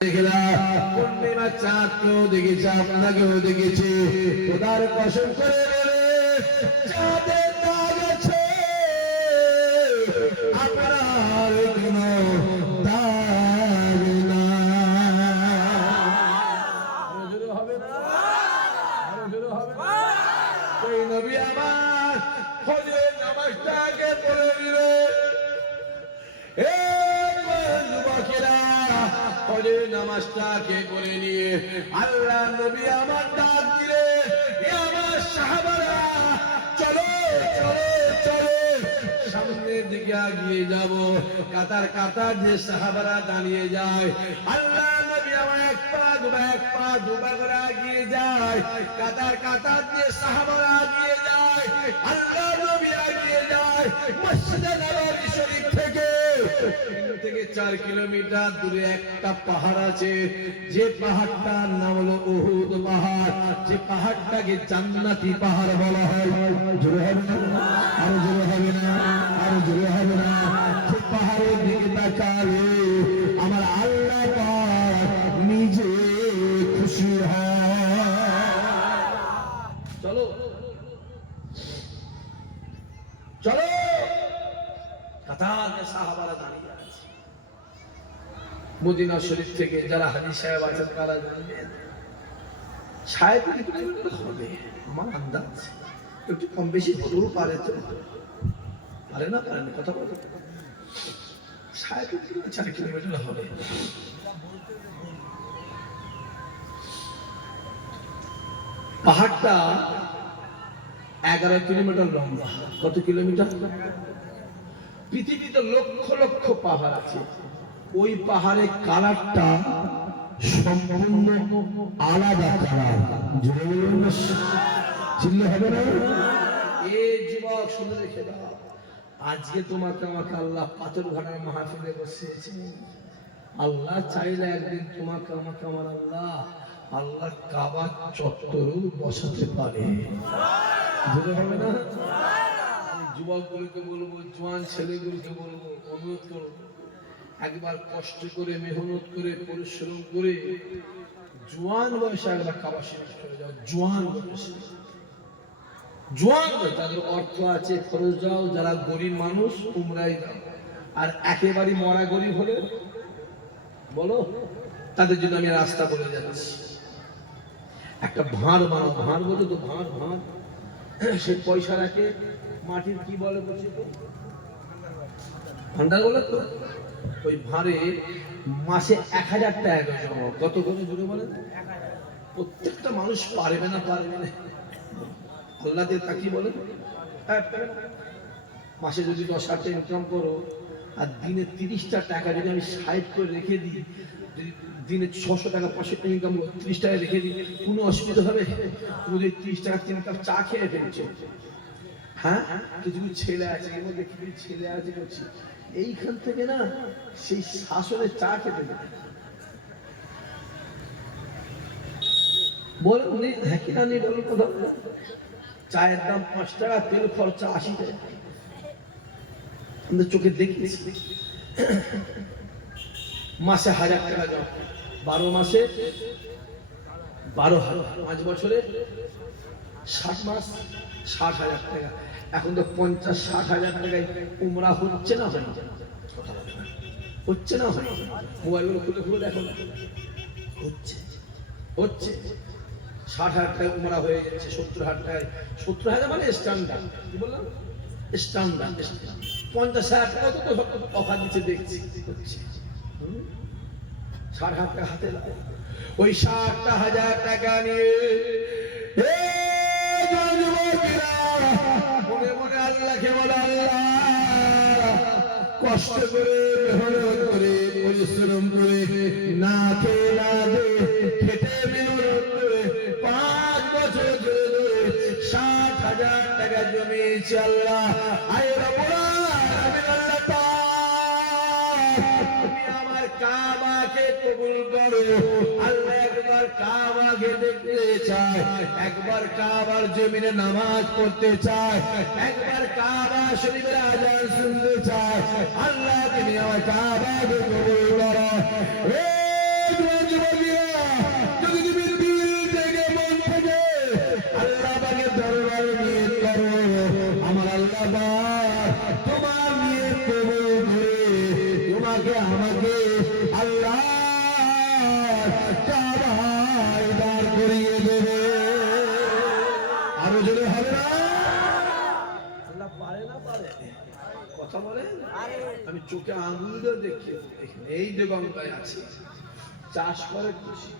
পূর্ণিমা চাঁদকেও দেখেছি, আপনাকেও দেখেছি। খোদার কসম করে চাঁদের দাগ আছে, আপনার কোনো দাগ না। হবে না, ওই নবী আমার ফজরের নামাজটাকে পড়ে দিলে নামাজটাকে করে নিয়ে আল্লাহ নবী আমার ডাক দিলে, আমার সাহাবারা চলো চলো চলো সামনের দিকে এগিয়ে যাব। কাতার কাতার যে সাহাবারা দাঁড়িয়ে যায়, আল্লাহ নবী আমার এক পা দুপা করে এগিয়ে যায়। কাতার কাতার যে সাহাবারা এগিয়ে যায়, আল্লাহ নবী এগিয়ে যায়। মসজিদে নববী শরীফ থেকে 4 কিলোমিটার দূরে একটা পাহাড় আছে, যে পাহাড়টার নাম হলো উহুদ পাহাড়। যে পাহাড়টাকে জান্নাতি পাহাড় বলা হয়। জোরে হবে না, আরো জোরে হবে না, আরো জোরে হবে না। সে পাহাড়ের দিকে তাকালে আমার আল্লাহ পাক নিজে খুশি হয়। চলো চলো, কাতারে সাহাবারা দাঁড়িয়ে আছে। মদিনা শরীফ থেকে যারা হাজী সাহেব আছেন তারা জানবেন 3.5 কিলোমিটার হবে আমার আন্দাজ, একটু কম বেশি হতেও পারে। তো পারে না, পারে না, কথা বলতে 4 কিলোমিটার হবে। পাহাড়টা 11 কিলোমিটার লম্বা। কত কিলোমিটার? পৃথিবীতে লক্ষ লক্ষ পাহাড় আছে, ওই পাহাড়ের কালারটা সম্পূর্ণ আলাদা কালার। চিনলে হবে না? এই যুবক শুনে রেখে দাও, আজকে তোমাকে আমাকে আল্লাহ পাথর ঘাটার মাহফিলে বসিয়েছে। আল্লাহ চাইলে একদিন তোমাকে আমাকে আমার আল্লাহ কাবার চত্বরেও বসাতে পারে। বুঝতে হবে না? যুবকগুলোকে বলবো, জোয়ান ছেলেগুলোকে বলবো, অনুরোধ করবো, একবার কষ্ট করে মেহনত করে পরিশ্রম করে জোয়ান বয়সে একবার কাবা শরীফ চলে যাও। জোয়ান বয়সে, জোয়ান যাদের অর্থ আছে খরচ যাও, যারা গরিব মানুষ তোমরাই যাও। আর একেবারে মরা গরিব হলে বলো, তাদের জন্য আমি রাস্তা বলে যাচ্ছি। একটা ভাঁড় বানাও, ভাঁড় বলে তো, ভাঁড় সে পয়সা রাখে মাটির, কি বলে বলছি তো, ভান্ডার বলে তো। ওই ভাঁড়ে মাসে 1000 টাকা জমা। কত করে জুড়ে বলেন? প্রত্যেকটা মানুষ পারবে না, পারবে না। আল্লাহ দিয়ে তাকি বলেন, মাসে যদি 10,000 টাকা ইনকাম করো আর দিনে 30টা টাকা যদি আমি সাইড করে রেখে দিই, যদি দিনে 600 টাকা 500 টাকা ইনকাম করো, 30 টাকা রেখে দিই, কোনো অসুবিধা হবে? তুমি যদি 30 টাকা 3 কাপ চা খেয়ে ফেলছো, হ্যাঁ, কিছু ছেলে আছে, এর মধ্যে কিছু ছেলে আছে বলছি, এইখান থেকে না সেই শাসনের চা খেতে দেবে। বলো উনি, হ্যাঁ কিনা নেই বলো, কথা বলো। চায়ের দাম 5 টাকা, তেল খরচা 80 টাকা। আমাদের চোখে দেখেছি। মাসে 1000 টাকা জমা, 12 মাসে 12,000, 5 বছরে 60 মাস 60,000 টাকা। এখন তো 50-60 হাজার টাকায় উমরা হচ্ছে না, হয় হচ্ছে না, হয় মোবাইলগুলো খুলে খুলে দেখো, হচ্ছে হচ্ছে 60,000 টাকায় উমরা হয়ে যাচ্ছে, 70,000 টাকায়। 70,000 মানে স্ট্যান্ডার্ড, কি বললাম? স্ট্যান্ডার্ড। 50,000 টাকা তো অফার দিচ্ছে, দেখছি হচ্ছে। 60,000 টাকা হাতে লাগে, ওই 60,000 টাকা নিয়ে মনে মনে আল্লাহকে বলে, আল্লাহ কষ্ট করে মেহনত করে পরিশ্রম করে না খেয়ে না খেটে মেহনত করে 5 বছর ধরে 60,000 টাকা জমিয়েছে। আল্লাহ আয় আমি আল্লাহ তুমি আমার কাবাকে কবুল করো। আল্লাহ একবার কাবাকে দেখতে চায়, একবার কাবার জমিনে নামাজ পড়তে চায়, একবার কাবা শরীফের আযান শুনতে চায়। আল্লাহ তুমি আমার কাবাকে কবুল করো। করিয়ে দেবে। আরো জোরে হবে না? আল্লাহ পারে না পারে? কথা বলে আমি চোখে আঙুল দিয়ে দেখি, এই যে গঙ্গায় আছে, চাষ করে খুশি,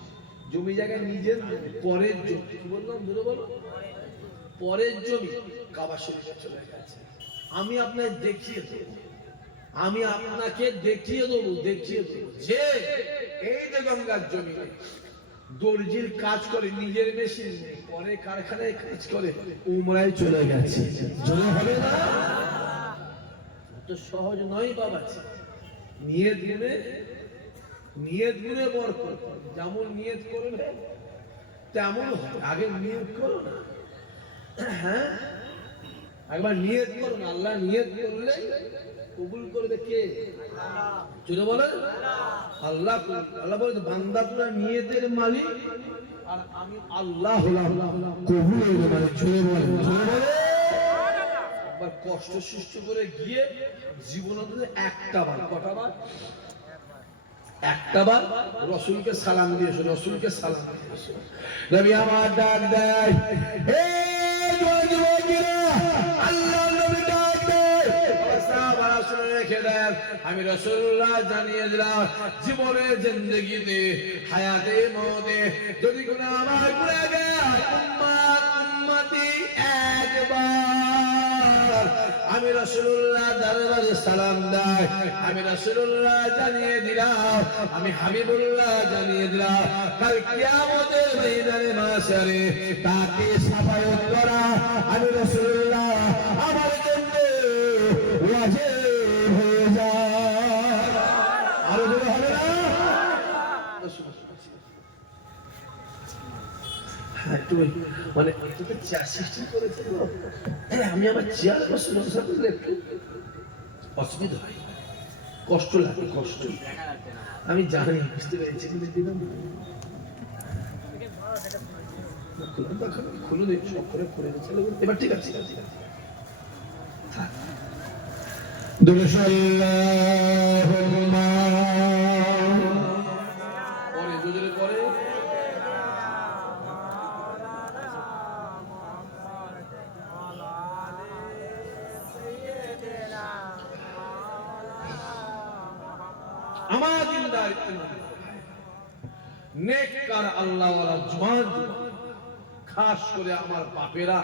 জমি জায়গায় নিজের পরের জমি, কি বললাম ধরে বলো, পরের জমি কাবা শরীফে চলে গেছে। আমি আপনাকে দেখিয়ে দেবো, আমি আপনাকে দেখিয়ে দেবো যে এই যে গঙ্গার জমি দর্জির কাজ করে, নিজের মেশিন নেই, পরে কারখানায় কাজ করে, উমরায় চলে গেছে। চলে হবে না? তো সহজ নয় বাবা, নিয়ত গুনে বরকত, যেমন নিয়ত করবে তেমন হবে। আগে নিয়ত করো না, হ্যাঁ একবার নিয়ত করো না, আল্লাহ নিয়ত করলে কবুল করবে কে? যদি বলে আল্লাহ। আল্লাহ বলে বান্দা তোরা নিয়তের মালিক আর আমি আল্লাহ হলাম কবুলের মালিক। জোরে বলে, জোরে বলে। একবার কষ্ট সৃষ্টি করে গিয়ে জীবনে একটা বার, কটা বার? একটা বার রসুলকে সালাম দিয়েছো, রসুলকে সালাম দিয়েছো। নবী আমার ডাক দেয়, আল্লাহ নবী ডাক দেয়, সাহাবারা শুনে রেখে দেন, আমি রাসূলুল্লাহ জানিয়ে দিলাম জীবনের জিন্দেগিতে হায়াতে মওতে যদি কোনো আমার গুনাহগার উম্মত উম্মতি একবার আমি রাসূলুল্লাহ দরবারে সালাম দেয়, আমি রাসূলুল্লাহ জানিয়ে দিলাম, আমি হাবিবুল্লাহ জানিয়ে দিলাম, কাল কিয়ামতের ময়দানে মাশারে তাকে সাফায়াত করা আমি রাসূলুল্লাহ আমার জন্য ওয়াজিব হয়ে যায়। আরো জোরে হবে না? মানে তোকে চেয়ার সৃষ্টি করেছে, আমি আমার চেয়ার বসে একটু অসুবিধা হয়, কষ্ট লাগে, কষ্ট আমি জানি, বুঝতে পেরেছি। খুলে দিচ্ছি, করে দিচ্ছি, এবার ঠিক আছে, ঠিক আছে। পরে আমার দিনদার নেককার আল্লাহওয়ালা জওয়ান, খাস করে আমার বাপেরা,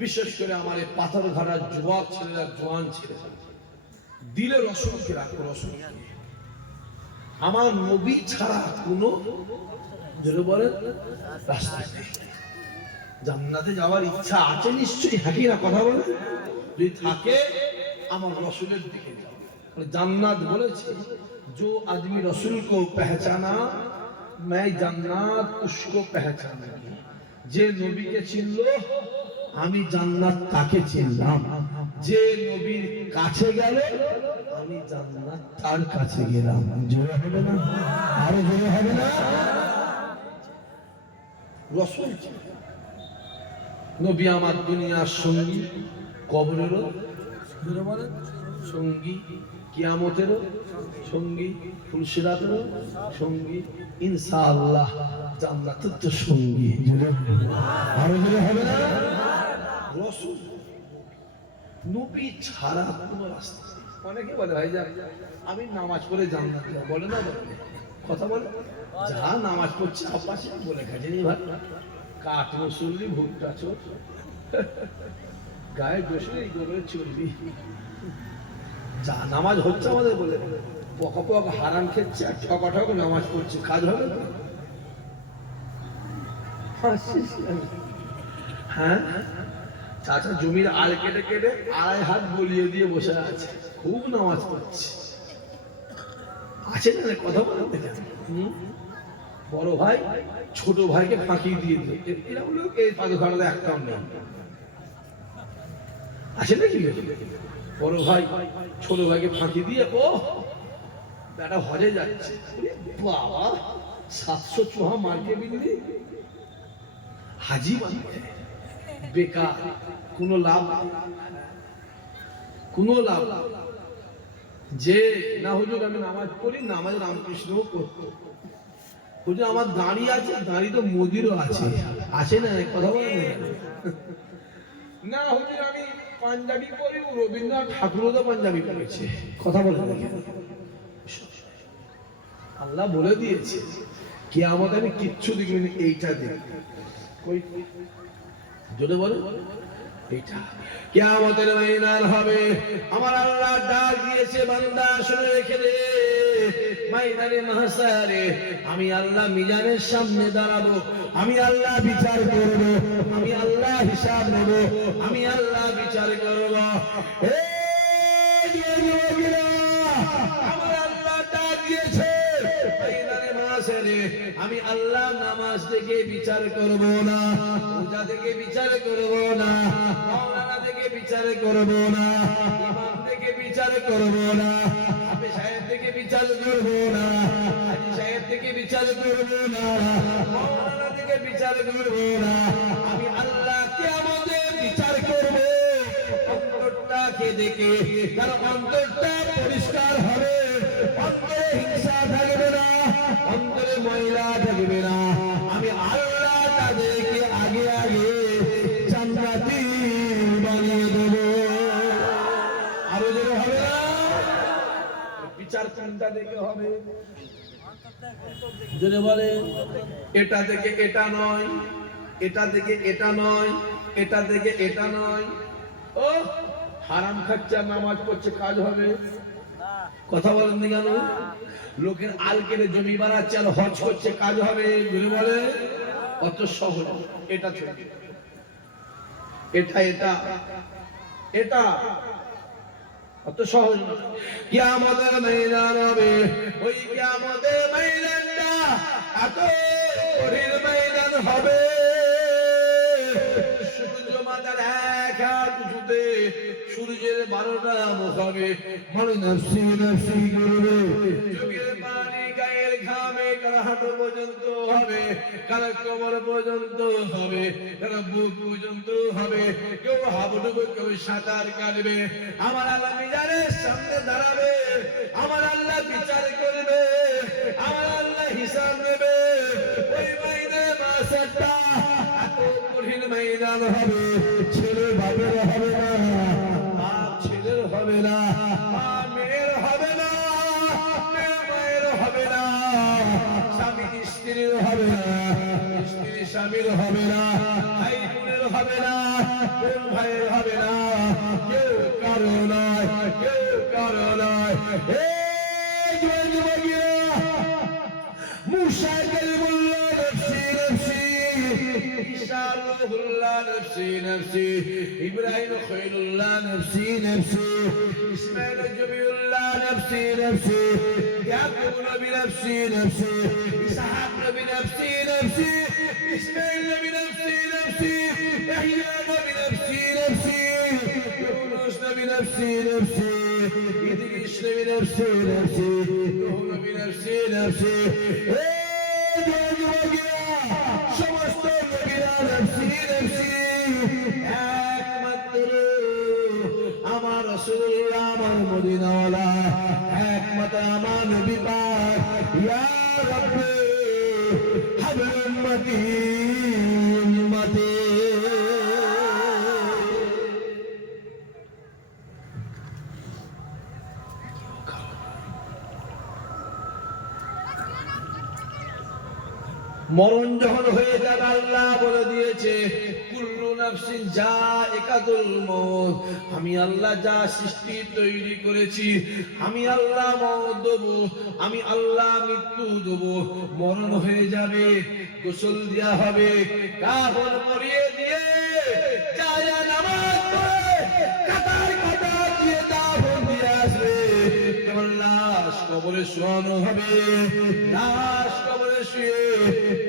বিশেষ করে আমার এই পাথর ঘাটার যুবক ছেলেরা, জওয়ান ছেলেরা, দিলে রসুলকে রাখো, রসুল। আমার নবী ছাড়া কোনো যেন বলেন রাস্তা নেই। জান্নাতে যাওয়ার ইচ্ছা আছে নিশ্চয়ই, হাঁটি না কথা বলে, যদি থাকে আমার রসুলের দিকে যাও। জান্নাত বলেছে जो आदमी रसूल को पहचाना मैं जन्नत उसको पहचानूंगी। যে নবীকে চিনলো আমি জান্নাত তাকে চিনলাম, যে নবীর কাছে গেল আমি জান্নাত তার কাছে গেলাম। জোরে হবে না? আরো জোরে হবে না? রসূল নবী আমার দুনিয়ার সঙ্গী, কবরেরও সঙ্গী, কিয়ামতেরও সঙ্গী, ফুলসিরাতেরও সঙ্গী, ইনশাআল্লাহ জান্নাতের তো সঙ্গী। আরো জোরে হবে না? রসূল নবী ছাড়া কোনো রাস্তা নেই। অনেকে বলে ভাই যা আমি নামাজ পড়ে জান্নাত যাব, বলে না বলে কথা বলে, যা নামাজ পড়ছে আপাশে বলে গেছে নি ভাই, কাঠ মুসল্লি ভুট্টা চোর গায়ে বসলে এই গোবরে চলবি, যা নামাজ হচ্ছে আমাদের বলে পকা পকা হারাম খেচ্ছে আর ঠকাঠক নামাজ পড়ছে, কাজ হবে না? হ্যাঁ চাচা জমির আল কেটে কেটে 2.5 হাত বলিয়ে দিয়ে বসে আছে, খুব নামাজ পড়ছে, আছে না কথা বলতে। বড় ভাই ছোট ভাইকে ফাঁকি দিয়ে দিল, এরকম লোক এই পাদুখাটাতে একটাও নেই, আছে নাকি? বড় ভাই ছোট ভাইকে ফাঁকি দিয়ে ও বেটা হজে যাচ্ছে, বাবা 700 চুহা মার্কে বিনলি হাজি বানিয়ে বেকার, কোনো লাভ, কোনো লাভ। যে না হুজুর আমি নামাজ পড়ি, নামাজ রামকৃষ্ণও করতো, হুজুর আমার দাঁড়ি আছে, দাঁড়ি তো মোদিরও আছে, আছে না? কথা বলেন না হুজুর আমি পাঞ্জাবি পরি, রবীন্দ্রনাথ ঠাকুরও তো পাঞ্জাবি পরেছে। কথা বলেন আল্লাহ বলে দিয়েছে কিয়ামত আমি কিচ্ছু দেখবেন, এইটা দেখ কই জোরে বলে এইটা কিয়ামতের ময়দান হবে। আমার আল্লাহ ডাক দিয়েছে, বান্দা শুনে রেখে দে, ময়দানে মাহশারে আমি আল্লাহ মিজানের সামনে দাঁড়াবো, আমি আল্লাহ বিচার করব, আমি আল্লাহ হিসাব নেব, আমি আল্লাহ বিচার করব। আমার আল্লাহ ডাক দিয়েছে, ময়দানে মাহশারে আমি আল্লাহ নামাজ থেকে বিচার করব না, রোজা থেকে বিচার করব না, মাওলানা থেকে বিচার করব না, ইমাম থেকে বিচার করব না, হাফেজ সাহেব থেকে বিচার করব না, হাজী সাহেব থেকে বিচার করব না, মাওলানা থেকে বিচার করব না, আমি আল্লাহ কিয়ামতে বিচার করব অন্তরটাকে দেখে। তার অন্তরটা পরিষ্কার হবে, অন্তরে হিংসা থাকবে না, অন্তরে ময়লা থাকবে না, আমি আল্লাহ তাদেরকে আগে আগে জান্নাতি বানিয়ে দেব। আরো যেন হবে না, বিচার কোনটা দেখে হবে? যদি বলে এটা থেকে এটা নয়, এটা থেকে এটা নয়, এটা থেকে এটা নয়, ও হারাম খাচ্ছে নামাজ পড়ছে কাজ হবে? কথা বলেন না কেন? লোকের আল কেটে জমি বানাচ্ছে আর হজ করছে কাজ হবে? যদি বলে অত সহজ, এটা এটা এটা এটা অত সহজ না। কিয়ামতের ময়দান হবে, ওই কিয়ামতের ময়দানটা এত কঠিন ময়দান হবে, সূর্য মাথার এক হাত উঁচুতে, সূর্যের 12টা মুখ হবে, মানুষ নফসি নফসি করবে, চোখের পানি গায়ের ঘামে কারো হাঁটু পর্যন্ত হবে, কারো কোমর পর্যন্ত হবে, কারো বুক পর্যন্ত হবে, কেউ হাবুডুবু, কেউ সাঁতার কাটবে। আমার আল্লাহ মিজানের সামনে দাঁড়াবে, আমার আল্লাহ বিচার করবে, আমার আল্লাহ হিসাব নেবে। ওই ময়দানে মাসাটা এত কঠিন ময়দান হবে, ছেলে বাপের হবে না, বাপ ছেলের হবে না, মা মেয়ের হবে না, মেয়ে মায়ের হবে না, স্বামী স্ত্রীর হবে না, স্ত্রী স্বামীর হবে না, ভাই বোনের হবে না, বোন ভাইয়ের হবে না, কেউ কারো নয়, কেউ কারো নয়। মুসা কালিমুল্লাহ নফসি নফসি, ঈসা রূহুল্লাহ নফসি নফসি, ইব্রাহিম খলিলুল্লাহ নফসি নফসি, ইসমাঈল জবিউল্লাহ নফসি নফসি, ইয়াকুব নবী নফসি নফসি, ইসহাক নবী নফসি নফসি, ইসমাঈল নবী নফসি নফসি, ইয়াহইয়া নবী নফসি নফসি, ইউনূস নবী নফসি নফসি, ইদ্রিস নবী নফসি নফসি, নূহ নবী নফসি নফসি। সমস্ত নবীরা নফসি নফসি, একমাত্র আমার রাসূলুল্লাহ, আমার মদিনাওয়ালা, একমাত্র আমার নবী পাক, ইয়া রাব্বি হাবলি উম্মতি উম্মতি। মরণ যখন হয়ে যাবে, আল্লাহ বলে দিয়েছে কুল্লু নাফসিন যায়িকাতুল মউত, আমি আল্লাহ যা সৃষ্টি তৈরি করেছি, আমি আল্লাহ মওত দেব, আমি আল্লাহ মৃত্যু দেব। মরণ হয়ে যাবে, গোসল দেয়া হবে, কাফন পরিয়ে দিয়ে জায়া নামাজ পড়ে কাতার কাতার দিয়ে দাফন দিয়ে আসবে। কেবল লাশ কবরে শোয়ানো হবে, লাশ কবরে শুয়ে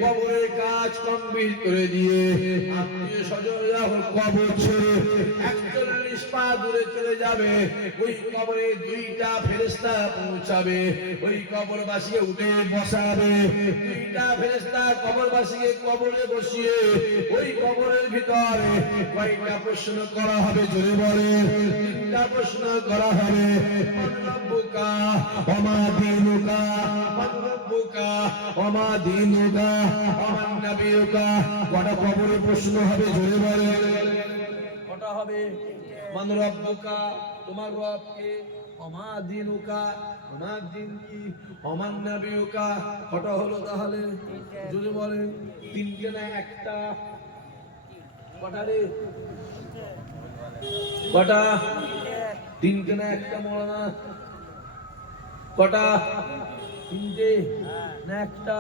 কবরের কাজ কমপ্লিট করে দিয়ে আত্মীয় স্বজনরা কবর ছেড়ে 41 পা দূরে চলে যাবে। ওই কবরে দুইটা ফেরেশতা পৌঁছাবে, ওই কবরবাসীকে উঠে বসাবে। দুইটা ফেরেশতা কবরবাসীকে কবরে বসিয়ে ওই কবরের ভিতরে কয়টা প্রশ্ন করা হবে? জোরে বলে। 3টা প্রশ্ন করা হবে। মান রব্বুকা ওয়া মা দীনুকা, মান রব্বুকা ওয়া মা দীনুকা ওয়া মান নাবিয়ুকা। কটা কবরে প্রশ্ন হবে? জোরে বলে। কটা হবে? মান রব্বুকা, তোমার রব কে? ওয়া মা দীনুকা, তোমার দিন কি? ওয়া মান নাবিয়ুকা। কটা হলো তাহলে? জোরে বলে। 3টে না একটা? কটা রে? কটা? 3টে না একটা মৌলানা? কটা? 3টে না একটা?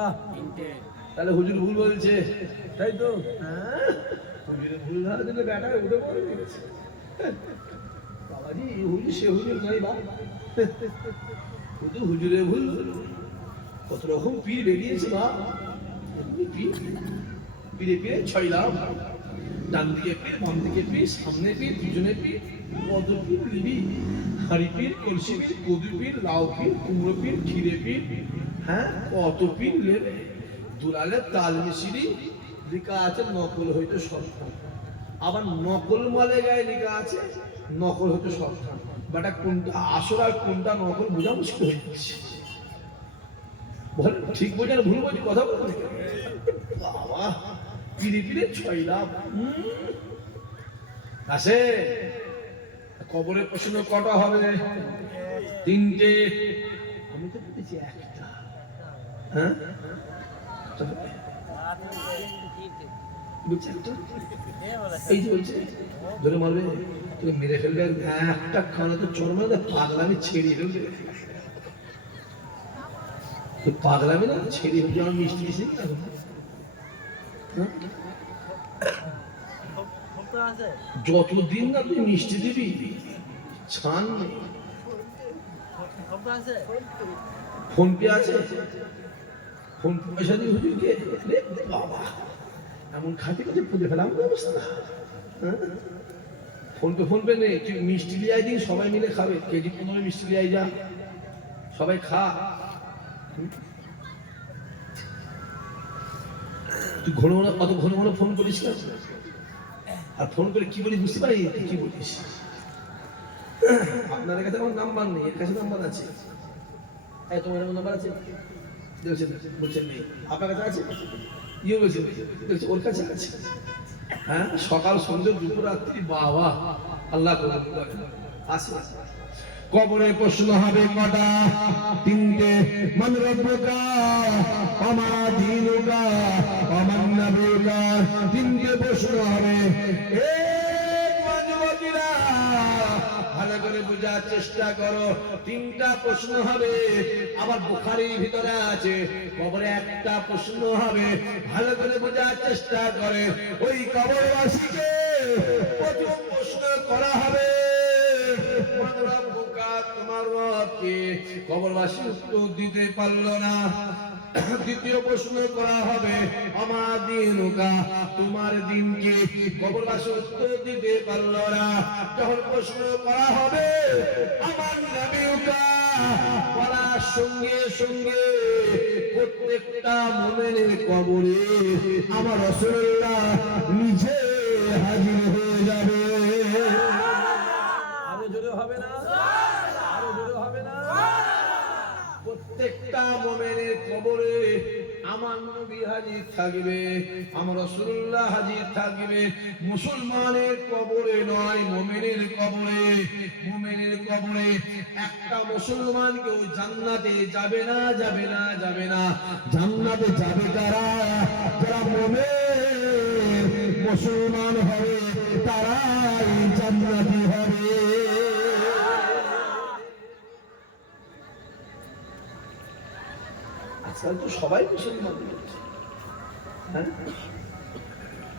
তাহলে হুজুর ভুল বলছে, তাই তো? হুজুর ভুল ধরা দিলে ব্যাটা উঠে পড়ে গেছে। বাবাজি হুজুর সে হুজুর নয় বা, শুধু হুজুরে ভুল। কত রকম পীর বেরিয়েছে বা, পীরে পীরে 6 লাভ। ডান দিকে পীর, বাম দিকে পীর, সামনে পীর, পিছনে পীর, কত পীর লিবি। হাড়ি পীর, কলসি পীর, কদু পীর, লাউ পীর, কুমড়ো পীর, ক্ষীরে পীর, হ্যাঁ কত পীর নেবে। দুলালের তাল মিশিরি লেখা আছে নকল হইতে সস্তা, আবার নকল মালে গায়ে লেখা আছে নকল হইতে সস্তা। বাটা কোনটা আসল আর কোনটা নকল বোঝা মুশকিল হয়ে যাচ্ছে। ঠিক বোঝার ভুল বোঝি কথা বলতে বাবা। পিড়ে পিড়ে 6 লাভ আসে। কবরের প্রশ্ন কটা হবে? 3টে। আমি তো বলেছি একটা। হ্যাঁ এই যে বলছে ধরে মারবে, তুমি মেরে ফেলবে, একটা খানা তো চরমে পাগলামি ছেড়ে ফেলবে। পাগলামি না ছেড়ে ফেলবে। আমার মিষ্টি দিয়েছি যতদিন না তুই মিষ্টি দিবি ছান নেই। ফোন পে আছে, ফোন পয়সা দিয়ে হুজুরকে বাবা এমন খাতে কাছে পুজো ফেলাম অবস্থা। ফোন পে নেই, তুই মিষ্টি লিয়ে আই দিন, সবাই মিলে খাবে। কেজি 15 মিষ্টি লিয়ে আই যা, সবাই খা। তুই ঘন ঘন কত ঘন ঘন ফোন করিস না, আর ফোন করে কি বলিস বুঝতে পারি কি বলিস। আপনার কাছে আমার নাম্বার নেই, এর কাছে নাম্বার আছে। তোমার নাম্বার আছে বলছেন নেই, আপনার কাছে আছে? ইয়ে বলছে ওর কাছে আছে। হ্যাঁ সকাল সন্ধ্যে দুপুর রাত্রি বাবা আল্লাহ আছে। কবরে প্রশ্ন হবে কটা? 3টে। মান রব্বুকা ওয়া মা দীনুকা ওয়া মান নাবিয়ুকা। 3টে প্রশ্ন হবে। যুবকেরা ভালো করে বোঝার চেষ্টা করো। 3টা প্রশ্ন হবে। আবার বুখারীর ভিতরে আছে কবরে একটা প্রশ্ন হবে। ভালো করে বোঝার চেষ্টা করে। ওই কবরবাসীকে প্রথম প্রশ্ন করা হবে তোমার রব কে? কবরবাসী উত্তর দিতে পারলো না। দ্বিতীয় প্রশ্ন করা হবে আমার দীনুকা, তোমার দিন কি? কবরবাসী উত্তর দিতে পারলো না। যখন প্রশ্ন করা হবে আমার নবীকা, বলার সঙ্গে সঙ্গে প্রত্যেকটা মুমিনের কবরে আমার রাসূলুল্লাহ নিজে হাজির হয়ে যাবে। আরো জোরে হবে না? আরো জোরে হবে না? প্রত্যেকটা মুমিনের কবরে আমার নবী হাজির থাকবে, আমার রাসূলুল্লাহ হাজির থাকবে। মুসলমানের কবরে নয়, মুমিনের কবরে। মুমিনের কবরে একটা মুসলমান কেউ জান্নাতে যাবে না, যাবে না, যাবে না। জান্নাতে যাবে কারা? যারা মুমিন মুসলমান হবে তারাই জান্নাতি হবে। আজকাল তো সবাই মুসলমান, হ্যাঁ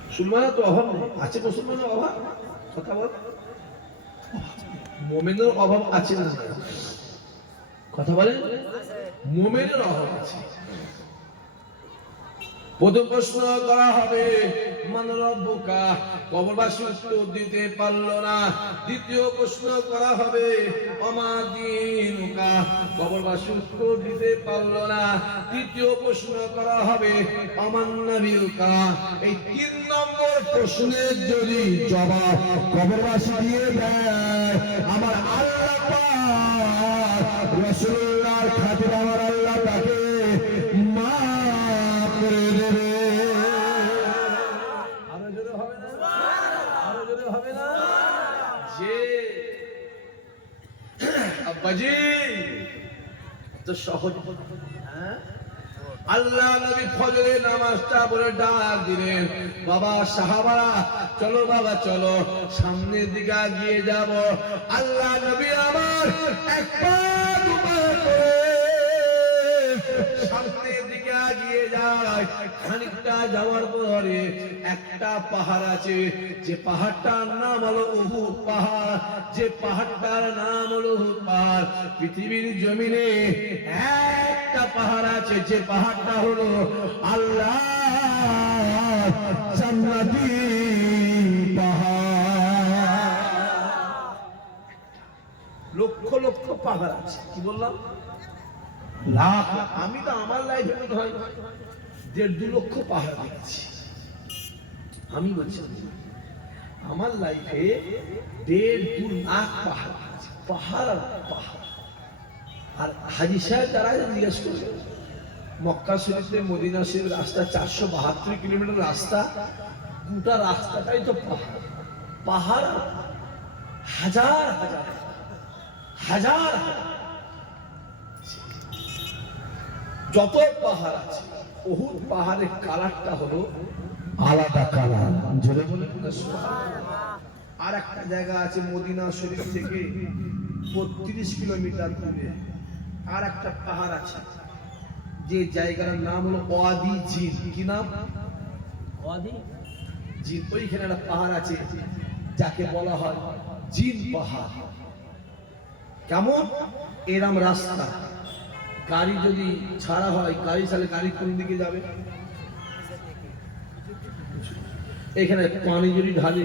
মুসলমানের তো অভাব নেই, আছে মুসলমানের অভাব? কথা বল, মুমিনের অভাব আছে না? কথা বলেন, মুমিনের অভাব আছে। প্রথম প্রশ্ন করা হবে মান রব্বুকা, কবরবাসী উত্তর দিতে পারলো না। দ্বিতীয় প্রশ্ন করা হবে ওমা দীনুকা, কবরবাসী উত্তর দিতে পারলো না। তৃতীয় প্রশ্ন করা হবে ওমান নবিয়ুকা। এই 3 নম্বর প্রশ্নের যদি জবাব কবরবাসী দিয়ে দেয়, আমার আল্লাহ পাক রাসূলুল্লাহর খাতিরে আমার আল্লাহ তাকে মাফ করে দেবে। আরো জোরে হবে না? আরো জোরে হবে না? যে আব্বাজি তো সহজ, হ্যাঁ? আল্লাহ নবী ফজরের নামাজটা পড়ে ডাক দিলেন, বাবা সাহাবারা চলো বাবা চলো, সামনের দিকে এগিয়ে যাব। আল্লাহ নবী আমার এক পা দুপা করে সামনের দিকে এগিয়ে যায়। খানিকটা যাওয়ার পরে একটা পাহাড় আছে, যে পাহাড়টার নাম হলো উহুদ পাহাড়। যে পাহাড়টার নাম হলো উহুদ পাহাড়। পৃথিবীর জমিনে একটা পাহাড় আছে, যে পাহাড়টা হলো আল্লাহ জান্নাতি পাহাড়। লক্ষ লক্ষ পাহাড় আছে, কি বললাম? লাখ। আমি তো আমার লাইফে মনে হয় 1.5-2 লক্ষ পাহাড় দেখেছি। আমি বলছি আমার লাইফে 1.5-2 লাখ পাহাড় আছে। পাহাড় আর পাহাড়। আর হাজী সাহেব যারা জিজ্ঞেস করবে, মক্কা শরীফ থেকে মদিনা শরীফ রাস্তা 472 কিলোমিটার রাস্তা, গোটা রাস্তাটাই তো পাহাড়। পাহাড় হাজার হাজার হাজার যত পাহাড় আছে, উহুদ পাহাড়ের কালারটা হলো আলাদা কালার। জোরে বলে আর একটা জায়গা আছে মদিনা শরীফ থেকে 32 কিলোমিটার দূরে আর একটা পাহাড় আছে, যে জায়গার নাম হলো ওয়াদি জিন। কি নাম? ওয়াদি জিন। ওইখানে একটা পাহাড় আছে যাকে বলা হয় জিন পাহাড়। কেমন? এরম রাস্তা, গাড়ি যদি ছাড়া হয়, গাড়ি চালে গাড়ি কোন দিকে যাবে? এখানে পানি যদি ঢালি,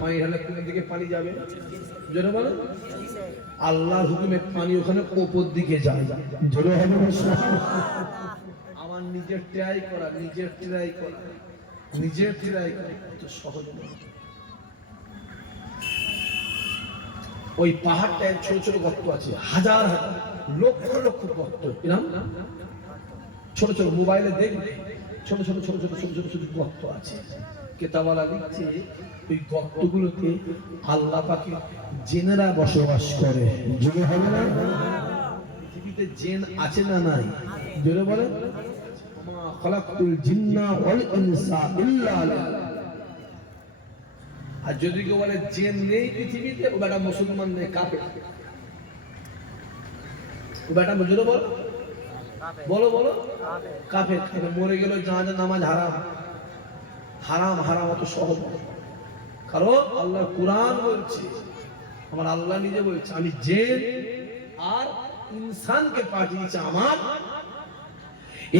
পানি ঢালে কোন দিকে পানি যাবে? জোরে বলো। আল্লাহর হুকুমে পানি ওখানে উপর দিকে যায়। জোরে হবে। আমার নিজের ট্রাই করা তো সহজ নয়। ওই পাহাড়টায় ছোট ছোট গর্ত আছে, হাজার হাজার লক্ষ লক্ষ গর্ত। কিরম ছোট ছোট, মোবাইলে দেখবে ছোট ছোট ছোট ছোট ছোট ছোট ছোট গর্ত আছে। কেতাবওয়ালা লিখছে ওই গর্তগুলোতে আল্লাহ পাকের জিনেরা বসবাস করে। জোরে হবে না? পৃথিবীতে জিন আছে না নাই? জোরে বলে। মা খালাকতুল জিন্না ওয়াল ইনসা ইল্লা লিল্লাহ। আর যদি কেউ বলে জিন নেই পৃথিবীতে, ও বেটা মুসলমান নেই, কাফের। ও বেটা জোরে বলো, বলো বলো, কাফের। মরে গেল জানাজা নামাজ হারাম। হারাম হারাম অত সহজ। কারণ আল্লাহ কুরআন বলছে, আমার আল্লাহ নিজে বলছে, আমি জিন আর ইনসানকে পাঠিয়েছি আমার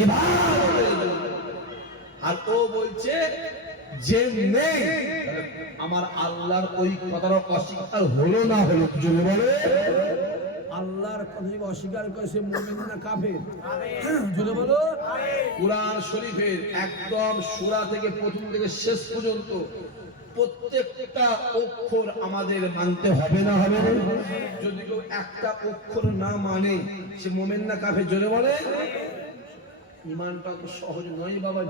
ইবাদতের জন্য। আর ও বলছে জিন নেই। আমার আল্লাহর ওই কথাটা অস্বীকার হলো না হলো? জোরে বলে। আল্লাহর কথা অস্বীকার করে সে মুমিন না কাফের? জোরে বলো। কুরআন শরীফের একদম সূরা থেকে প্রথম থেকে শেষ পর্যন্ত প্রত্যেকটা অক্ষর আমাদের মানতে হবে না হবে না? যদি কেউ একটা অক্ষর না মানে সে মুমিন না কাফের? জোরে বলে। ঈমানটা তো সহজ নয় বাবা,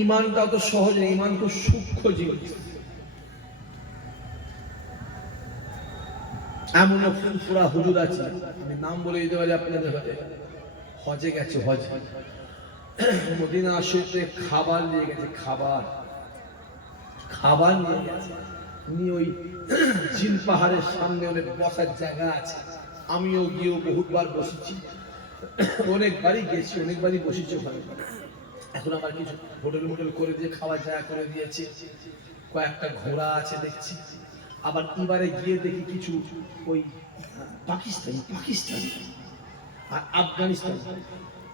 ঈমানটা তো সহজ নয়, ঈমান তো সূক্ষ্ম জিনিস। এমন পুরা হুজুর আছে, আমি নাম বলে দিতে পারি আপনাদের, হজে গেছে, হজে মদিনা শরীফে খাবার নিয়ে গেছে, খাবার নিয়ে গেছে। উনি ওই জিন পাহাড়ের সামনে অনেক বসার জায়গা আছে, আমিও গিয়েও বহুবার বসেছি, অনেকবারই গেছি, অনেকবারই বসেছি ওখানে। এখন আমার কিছু হোটেল করে দিয়ে খাওয়ার জায়গা করে দিয়েছে, কয়েকটা ঘোড়া আছে দেখছি। আবার এবারে গিয়ে দেখি কিছু ওই পাকিস্তানি আর আফগানিস্তান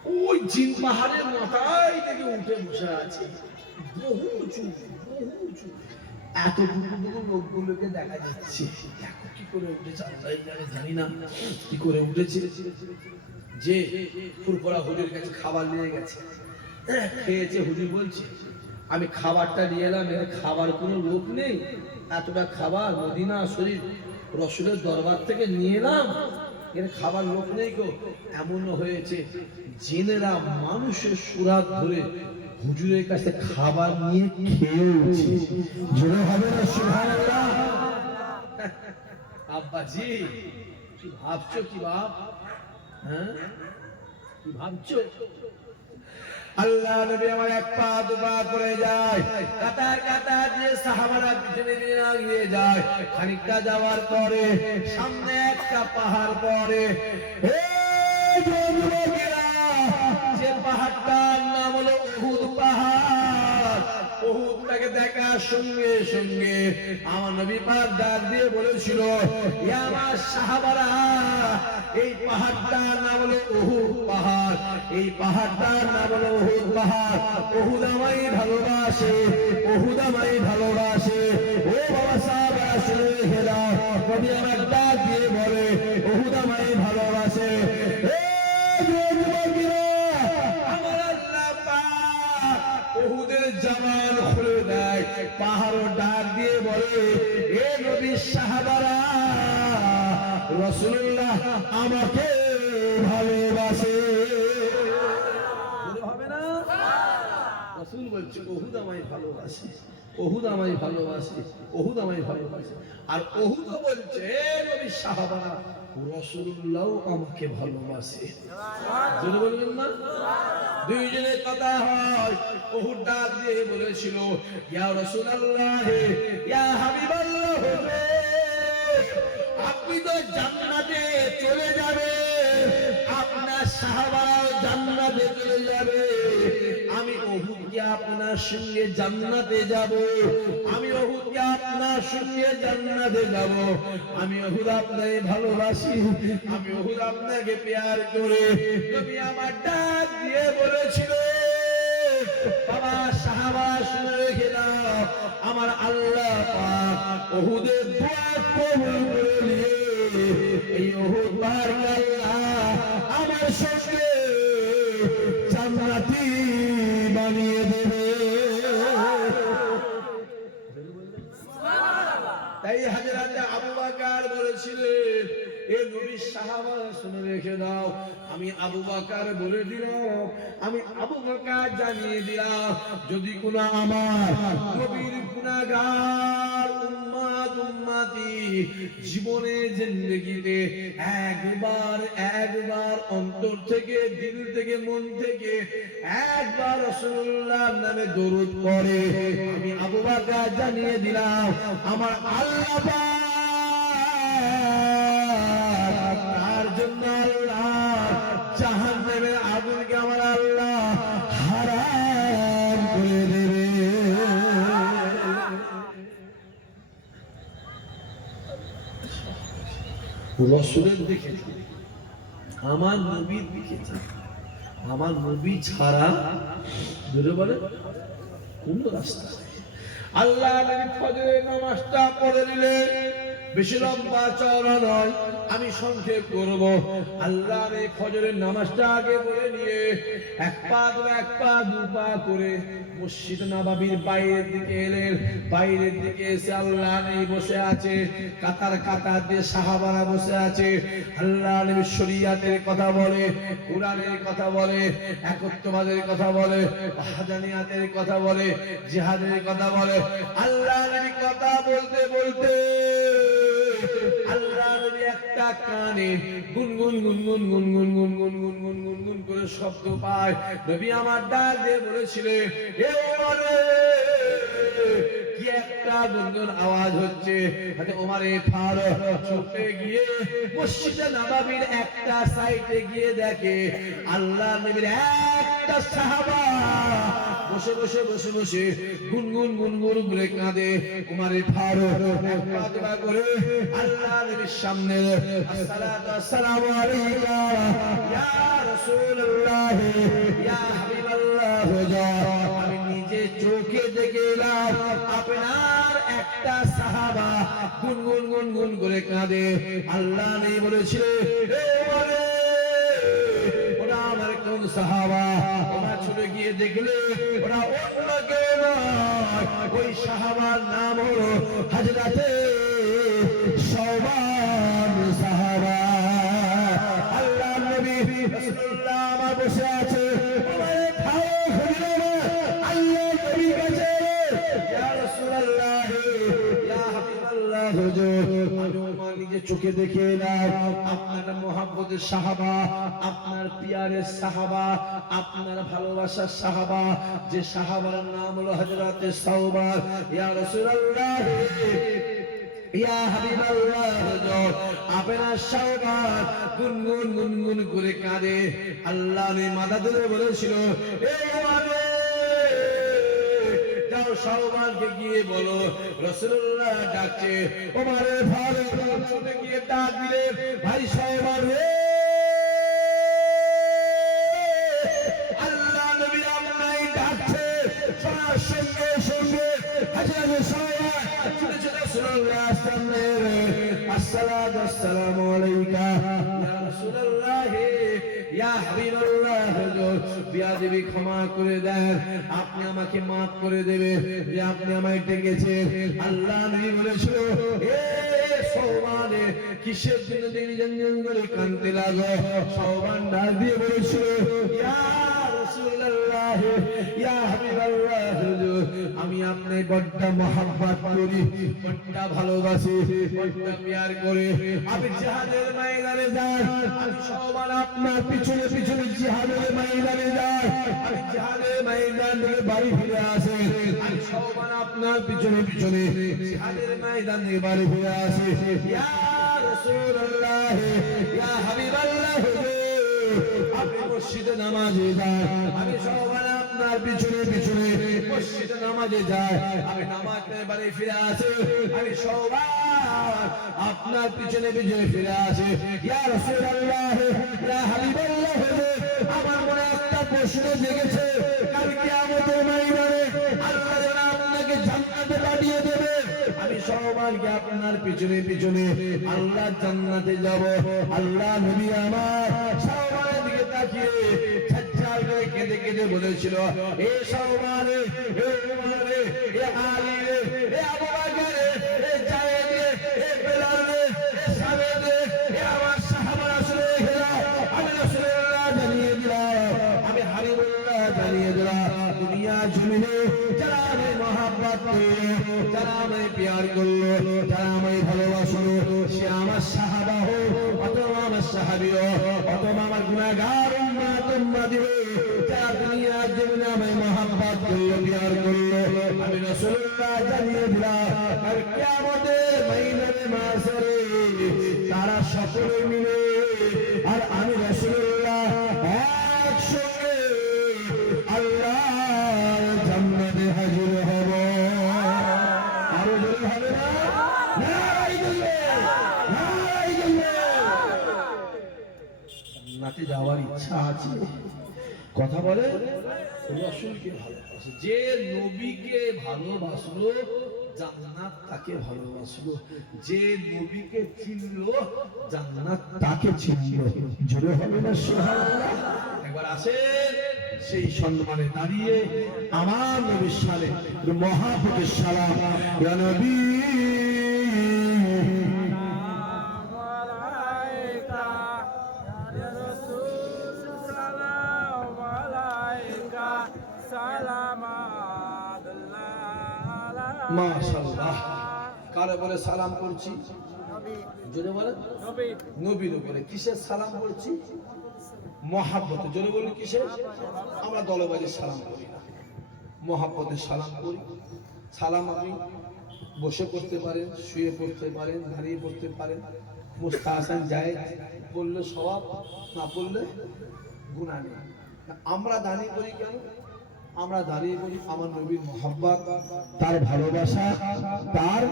ওই জিন পাহাড়ের মাথায় থেকে উঠে বসে আছে, বহু উঁচু, বহু উঁচু। এতটুকু লোকগুলোকে দেখা যাচ্ছে, দেখো কি করে উঠেছে, আল্লাহ জানে, জানি না কি করে উঠেছে। যে ফুরফুরা হুজুরের কাছে খাবার নিয়ে গেছে, খেয়েছে। হুজুর বলছে, আমি খাবারটা নিয়ে এলাম, এর খাবার কোনো লোক নেই, এতটা খাবার মদিনা শরীফ রসুলের দরবার থেকে নিয়ে এলাম, এর খাবার লোক নেই গো। এমন হয়েছে জেনেরা মানুষের সুরাত ধরে হুজুরের কাছে খাবার নিয়ে খেয়েছে। জোরে হবে না সুবহানাল্লাহ? আব্বাজি কি ভাবছো, কি ভাব, হ্যাঁ কি ভাবছো? আল্লাহ নবী আমার এক পা দু পা করে যায়, কাতার কাতার যে সাহাবারা পিছনে নিয়ে এগিয়ে যায়। খানিকটা যাওয়ার পরে সামনে একটা পাহাড় পড়ে। যে পাহাড়টার নাম হলো উহুদ পাহাড়। উহুদটাকে দেখার সঙ্গে সঙ্গে আমার নবী পাক ডাক দিয়ে বলেছিল, ইয়া আমার সাহাবারা, এই পাহাড়টার নাম হলো উহুদ পাহাড়, এই পাহাড়টার নাম হলো উহুদ পাহাড়। উহুদ আমায় ভালোবাসে, উহুদ আমায় ভালোবাসে। ও বাবা সাহাবারা শুনে রেখে দাও, নবী আমার ডাক দিয়ে বলে উহুদ আমায় ভালোবাসে। আমার আল্লাহ পাক উহুদের জামান খুলে দেয়, পাহাড় ডাক দিয়ে বলে, এ নবীর সাহাবারা, রাসূলুল্লাহ আমাকে ভালোবাসে। হবে না? রাসূল বলছে উহুদ আমায় ভালোবাসে, উহুদ আমায় ভালোবাসে, উহুদ আমায় ভালোবাসে। আর উহুদ বলছে, এ নবীর সাহাবারা, রাসূলুল্লাহ আমাকে ভালোবাসে। জোরে বলবেন না? দুইজনের কথা হয়। উহুদ ডাক দিয়ে বলেছিল, ইয়া রাসূলুল্লাহ, ইয়া হাবিবাল্লাহ, আপনি তো জান্নাতে চলে যাবে, আপনার সাহাবারাও জান্নাতে চলে যাবে, আমি উহুদকে আপনার সঙ্গে জান্নাতে যাব, আমি উহুদকে আপনার সঙ্গে জান্নাতে যাব, আমি উহুদ আপনাকে ভালোবাসি, আমি উহুদ আপনাকে প্যার করে। নবী আমার ডাক দিয়ে বলেছিল, বাবা সাহাবা শুনে রেখে দাও, আমার আল্লাহ পাক উহুদের দোয়া কবুল করে নিয়ে এই উহুদ পাহাড় আল্লাহ আমার সঙ্গে জান্নাতি বানিয়ে দেবে। তাই হযরত আবু বকর বলেছিলেন, এ নবীর সাহাবারা শুনে রেখে দাও, আমি আবু বকর বলে দিলাম, আমি আবু বকর জানিয়ে দিলাম, যদি কোন আমার নবীর গুনাহগার উম্মত উম্মতি জীবনে জিন্দেগিতে একবার অন্তর থেকে, দিল থেকে, মন থেকে একবার রাসূলুল্লাহর নামে দরুদ পড়ে, আমি আবু বকর জানিয়ে দিলাম, আমার আল্লাহ পাক তার জন্য আল্লাহ জাহান্নামের আগুনকে আমার আল্লাহ হারাম করে দেবে। রাসূলের দিকে, আমার নবীর দিকে, আমার নবী ছাড়া ধরে বলে কোন রাস্তা নেই। আল্লাহ নবী ফজরের নামাজটা পড়ে নিলেন, বেশি লম্বা চওড়া নয়, আমি সংক্ষেপ করব। আল্লাহ এই ফজরের নামাজটা আগে পড়ে নিয়ে এক পা দু পা করে মসজিদ নববীর বাইরের দিকে এলেন। বাইরের দিকে এসে আল্লাহ নবী বসে আছে, কাতার কাতার দিয়ে সাহাবারা বসে আছে। আল্লাহ নবী শরীয়তের কথা বলে, কোরআনের কথা বলে, একত্ববাদের কথা বলে, ওয়াহদানিয়াতের কথা বলে, জিহাদের কথা বলে। আল্লাহ নবী কথা বলতে বলতে আল্লাহ নবী একটা কানে গুনগুন গুনগুন গুনগুন গুনগুন গুনগুন গুনগুন করে শব্দ পায়। নবী আমার ডাক দিয়ে বলেছিলেন, এ ওমর, কি একটা গুনগুন আওয়াজ হচ্ছে। হযরত ওমর ফারুক ছুটে গিয়ে মসজিদে নববীর একটা সাইডে গিয়ে দেখে আল্লাহ নবীর একটা সাহাবা বসে বসে বসে বসে গুনগুন গুনগুন করে কাঁদে। ওমর ফারুক একবার করে আল্লাহ নবীর সামনে আসসালাতু আসসালামু আলাইকা ইয়া রাসূলুল্লাহ ইয়া হাবিবাল্লাহ, আমি নিজে চোখে দেখে এলাম আপনার একটা সাহাবা গুনগুন গুনগুন করে কাঁদে। আল্লাহ নবী বলেছিলেন ওরা আমার কোন সাহাবা? ওরা ছুটে গিয়ে দেখলে ওরা অন্য কেউ নয়, ওই সাহাবার নাম হলো হযরতে সওবান সাহাবা। আল্লাহ নবী রাসূলুল্লাহ আমার বসে আছে, আল্লাহ নবীর কাছে ইয়া রাসূলুল্লাহ ইয়া হাবিবাল্লাহ হুজুর, আমি ওমর নিজে চোখে দেখে এলাম আপনার মুহাব্বতের সাহাবা, আপনার পিয়ারের সাহাবা, আপনার ভালোবাসার সাহাবা, যে সাহাবার নাম হলো হযরতে সওবান। ইয়া রাসূলুল্লাহ ইয়া হাবিবাল্লাহ হুজুর, আপনার সওবান গুনগুন গুনগুন করে কাঁদে। আল্লাহ নবী মাথা তুলে বলেছিল এই ওমর সওবানকে গিয়ে বলো রাসূলুল্লাহ ডাকছে। ওমর ফারুক ছুটে গিয়ে ডাক দিলে ভাই সওবান রে, আল্লাহ নবী আপনাকে ডাকছে। সঙ্গে সঙ্গে হযরত সওবান ছুটে চলে রাসূলুল্লাহর সামনে, আসসালাতু আসসালামু আলাইকা ইয়া রাসূলুল্লাহ ইয়া হাবিবাল্লাহ হুজুর, বিয়াদবি ক্ষমা করে দেন, আপনি আমাকে maaf করে দেবেন যে আপনি আমায় ডেকেছেন। আল্লাহ নবী বলেছিল এ সওবান কিসের জন্য তিনি জঞ্জন করে কাঁদতে লাগলো? সওবান ডাক দিয়ে বলেছিল ইয়া রাসূলুল্লাহ ইয়া হাবিবাল্লাহ হুজুর, আমি আপনাকে বড় মহব্বত করি, বড় ভালোবাসি, বড় প্যার করি। আমি জিহাদের ময়দানে যাই, আমি সওবান আপনার পিছনে পিছনে জিহাদের ময়দানে যাই, আমি জিহাদের ময়দান থেকে বাড়ি ফিরে আসি, আমি সওবান আপনার পিছনে পিছনে জিহাদের ময়দান থেকে বাড়ি ফিরে আসি। ইয়া রাসূলুল্লাহ ইয়া হাবিবাল্লাহ হুজুর, আপনি মসজিদে নামাজে যান, আমি সওবান আপনার পিছনে পিছনে মসজিদে নামাজে যাই, আমি নামাজ পড়ে বাড়ি ফিরে আসি, আমি সওবান আপনার পিছনে পিছনে ফিরে আসি। ইয়া রাসূলুল্লাহ ইয়া হাবিবাল্লাহ হুজুর, আমার মনে একটা প্রশ্ন জেগেছে, কাল কিয়ামতের ময়দানে আল্লাহ যেন আপনাকে জান্নাতে পাঠিয়ে দেবে, আমি সওবানকে আপনার পিছনে পিছনে আল্লাহ জান্নাতে যাব। আল্লাহ নবী আমার সওবানের দিকে তাকিয়ে ছাজ্জাল করে কেঁদে কেঁদে বলেছিল এ সওবান রে, এ ওমর রে, এ আলী রে, এ আবু বকর রে, এ যায়েদ রে, এ বেলাল রে, এ সাবেদ রে, এ আমার সাহাবারা শুনে গেলাম, আমি রাসূলুল্লাহ জানিয়ে দিলাম, আমি হাবিবুল্লাহ জানিয়ে দিলাম, দুনিয়া জমিনে যারা আমায় মহব্বত করলো, যারা আমায় প্যার করলো, যারা আমায় ভালোবাসলো, সে আমার সাহাবা হোক অথবা আমার সাহাবী হোক অথবা আমার গুনাহগার উম্মত উম্মতি হোক, যারা দুনিয়া জমিনে আমায় মহব্বত করলো, প্যার করলো, আমি রাসূলুল্লাহ জানিয়ে দিলাম আর কিয়ামতের ময়দানে মাসরে তারা সকলে মিলে আর আমি রাসূলুল্লাহ একসঙ্গে আল্লাহর জান্নাতে হাজির হব। আরো জোরে হবে না? নারায়ে তাকবীর, নারায়ে তাকবীর। জান্নাতে যাওয়ার ইচ্ছা আছে, কথা বলে রাসূলকে ভালোবাসে, যে নবীকে ভালোবাসলো জান্নাত তাকে ভালোবাসলো, যে নবীকে চিনলো জান্নাত তাকে চিনলো। জোরে হবে না সুবহানাল্লাহ? একবার আসেন সেই সম্মানে দাঁড়িয়ে আমার নবীর সালে মহাপতের সালাম ইয়া নবী মাশাআল্লাহ। কারে বলে সালাম করছি? জোরে বলেন নবীর উপরে। কিসের সালাম করছি? মহাব্বতে। জোরে বলি কিসের? আমরা দলবাজি সালাম করি না, মহাব্বতে সালাম করি। সালাম আপনি বসে পড়তে পারেন, শুয়ে পড়তে পারেন, দাঁড়িয়ে পড়তে পারেন। মুস্তাহসান যায় বললে সওয়াব, না বললে গুনাহ নেই। আমরা দাঁড়িয়ে পড়ি কেন? আমরা দাঁড়িয়ে পড়ি আমার নবীর মহব্বত, তার ভালোবাসা, তার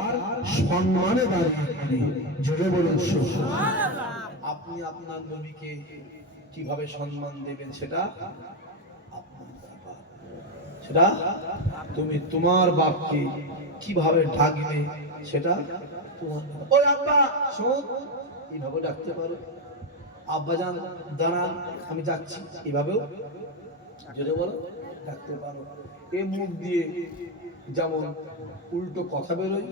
সম্মানে দাঁড়িয়ে পড়ি। জোরে বলুন সুবহানাল্লাহ। আপনি আপনার নবীকে কিভাবে সম্মান দেবেন সেটা আপনার ব্যাপার। সেটা তুমি তোমার বাপকে কিভাবে ডাকবে সেটা তোমার ব্যাপার। ওই আব্বা শোন, এইভাবে ডাকতে পারো। আব্বাজান দাঁড়ান, আমি যাচ্ছি, এইভাবেও যদি বলো ডাকতে পারো। এই মুখ দিয়ে যেমন উল্টো কথা বেরোয়,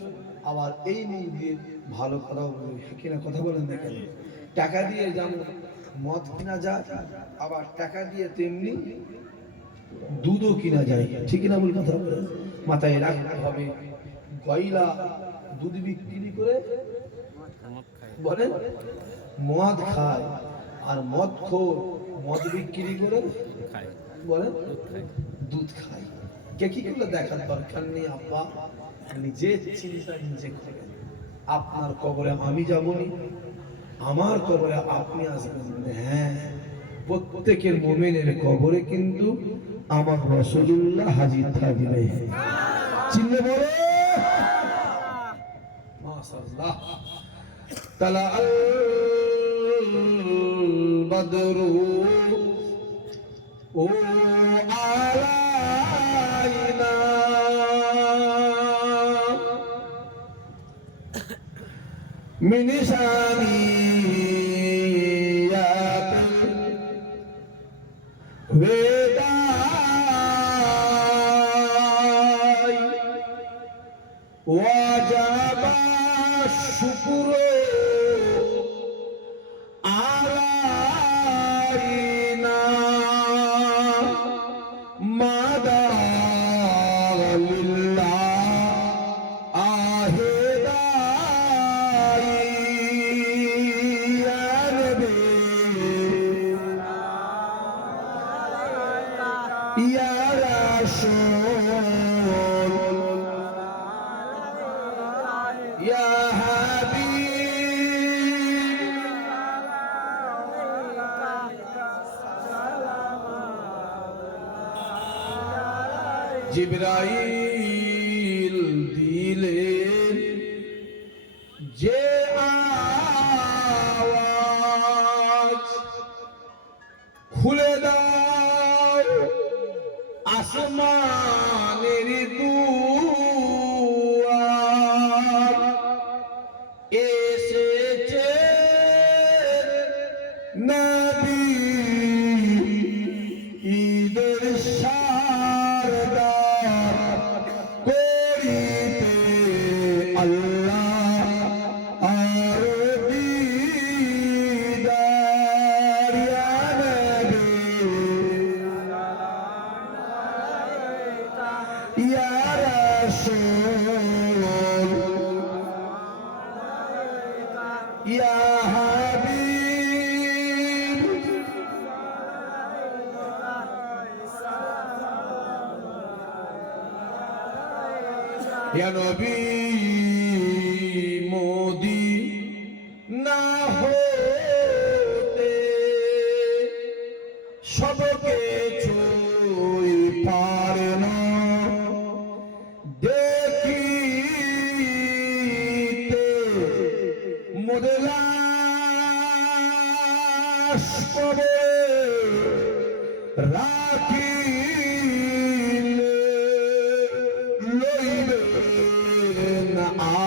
আবার এই মুখ দিয়ে ভালো কথাও বেরোয়, কিনা কথা বলেন না কেন? টাকা দিয়ে যেমন মদ কিনা যায়, আবার টাকা দিয়ে তেমনি দুধও কিনা যায়, ঠিক না? বল কথা বলে মাথায় রাখতে হবে। গয়লা দুধ বিক্রি করে বলেন মদ খায়, আর মদখোর মদ বিক্রি করে বলেন দুধ খায়। কে কি করলে দেখার দরকার নেই। আব্বা নিজে চিন্তা নিজে করেন। আপনার কবরে আমি যাবনি, আমার কবরে আপনি আসবেন। হ্যাঁ, প্রত্যেকের মুমিনের কবরে কিন্তু আমার রাসূলুল্লাহ হাজির থাকবে। চিল্লে বলে মাশাআল্লাহ। তালা আল বদরু ও আলাইনা মিন সানিয়াতিল ওয়াদাই ওয়াজাবা শুকরু আলাইনা মাদা লিল্লাহ আহেদাই ইয়া নবী ইয়া রাসূল ইয়া হাবিব জিবরাইল দিলেন যে আওয়াজ, খুলে দাও আসমানের দুয়ার, এসেছে নবী ঈদের শারদার, করিতে আল্লাহ আর দিদার। ইয়া নবী ইয়া রাসূল ইয়া হাবিব ইয়া নবী মোদি না হতে সবকে ছুঁই পারে না, দেখিতে মোদের লাশ কবে রাখিলে লইবেন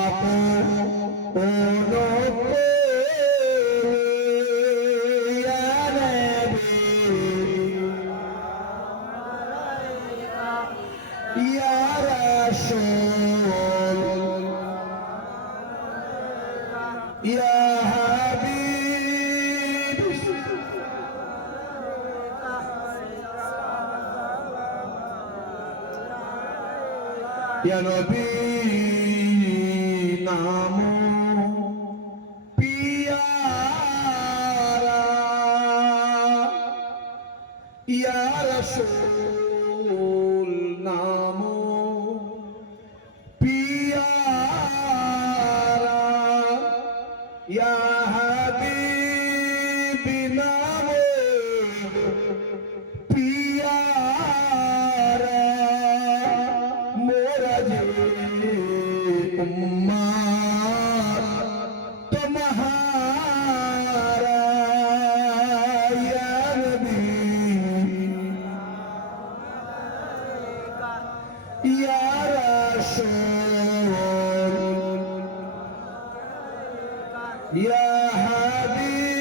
আপন কোলে। ইয়া নবী ইয়া রাসূল ইয়া হাবিব ইয়া নবী নাম পিয়ারা, ইয়া রাসূল নাম ইয়া রাসূল ইয়া হাবিব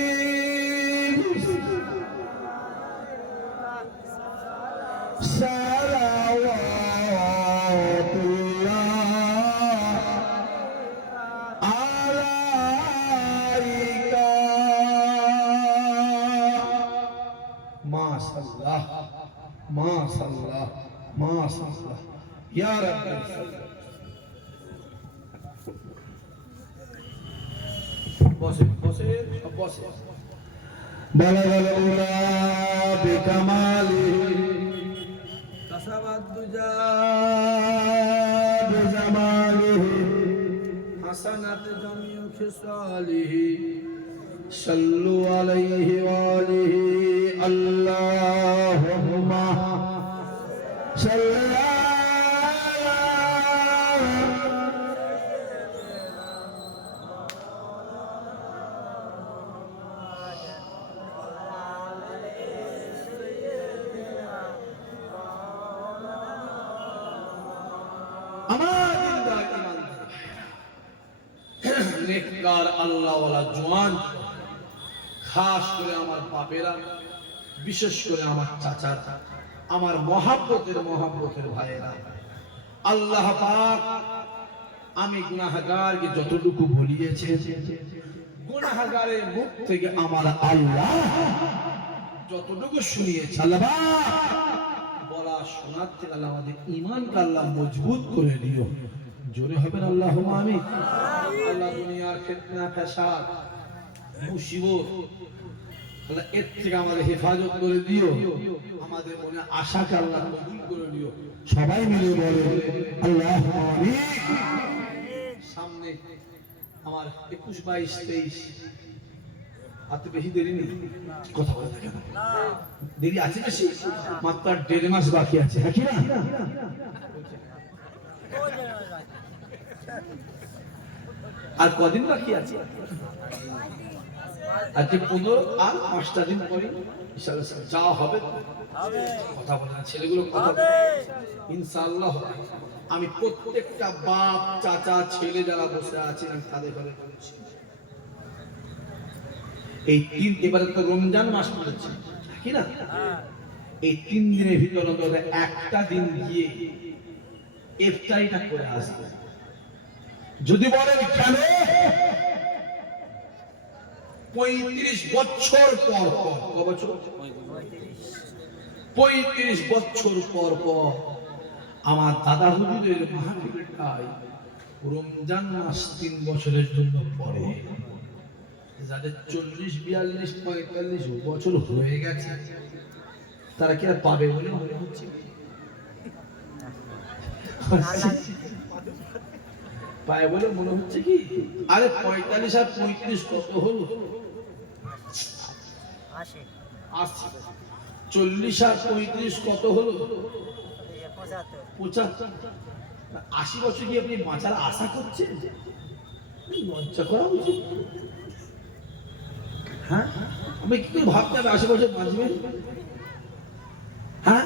মাশাআল্লাহ মাশাআল্লাহ মাশাআল্লাহ ইয়া রাব্বি বসে বসে বসে বালাগাল উলা বিকামালি কাসাবাদ দুজা বিজামালিহি হাসানাত জামিউ খিসালিহি সাল্লু আলাইহি ওয়া আলিহি আল্লাহুম্মা সাল্লি নেককার আল্লাহওয়ালা জওয়ান, খাস করে আমার বাপেরা, বিশেষ করে আমার চাচারা, আমার মহাব্বতের ভাইয়েরা, আল্লাহ পাক আমি গুনাহগারকে যতটুকু বলিয়েছে, গুনাহগারের মুখ থেকে আমার আল্লাহ যতটুকু শুনিয়েছে, আল্লাহ বলা শোনার থেকে আল্লাহ আমাদের ঈমানকে আল্লাহ মজবুত করে দিও। জোরে হবেন আল্লাহুম্মা আমিন। আল্লাহ দুনিয়ার ফিতনা ফাসাদ মুসিবত আল্লাহ এর থেকে আমাদের হেফাজত করে দিও, আমাদের মনে আশাকে আল্লাহ কবুল করে দিও। সবাই মিলে বলে আল্লাহুম্মা আমিন। সামনে আমার 21, 22, 23 আর তো বেশি দেরি নেই, কথা বলা থাকে না, দেরি আছে বেশি, মাত্র 1.5 মাস বাকি আছে, হ্যাঁ কি না? আর কদিন বাকি আছে? আজকে 15 আর 5টা দিন পরে ইনশাআল্লাহ যাওয়া হবে। কথা বলে না ছেলেগুলো, কথা ইনশাআল্লাহ। আমি প্রত্যেকটা বাপ চাচা ছেলে যারা বসে আছেন আমি তাদের ঘরে বলছি, এই এবারে তো রমজান মাস পড়েছে কি না, এই 3 দিনের ভিতরে একটা দিন গিয়ে ইফতারিটা করে আসবে। যদি বলেন কেন, 35 বছর পর পর, কত বছর? 35 বছর পর পর আমার দাদা হুজুরের মাহফিলটাই রমজান মাস 3 বছরের জন্য পড়ে। যাদের 40, 42, 45 বছর হয়ে গেছে তারা কি আর পাবে বলে মনে হচ্ছে? পায় বলে মনে হচ্ছে কি? আরে 45 আর 35 কত হলো? 80। 40 আর 35 কত হলো? 75। 80 বছর কি আপনি বাঁচার আশা করছেন? লজ্জা করা উচিত। হ্যাঁ, আমি কি করে ভাবতে হবে 80 বছর বাঁচবে? হ্যাঁ,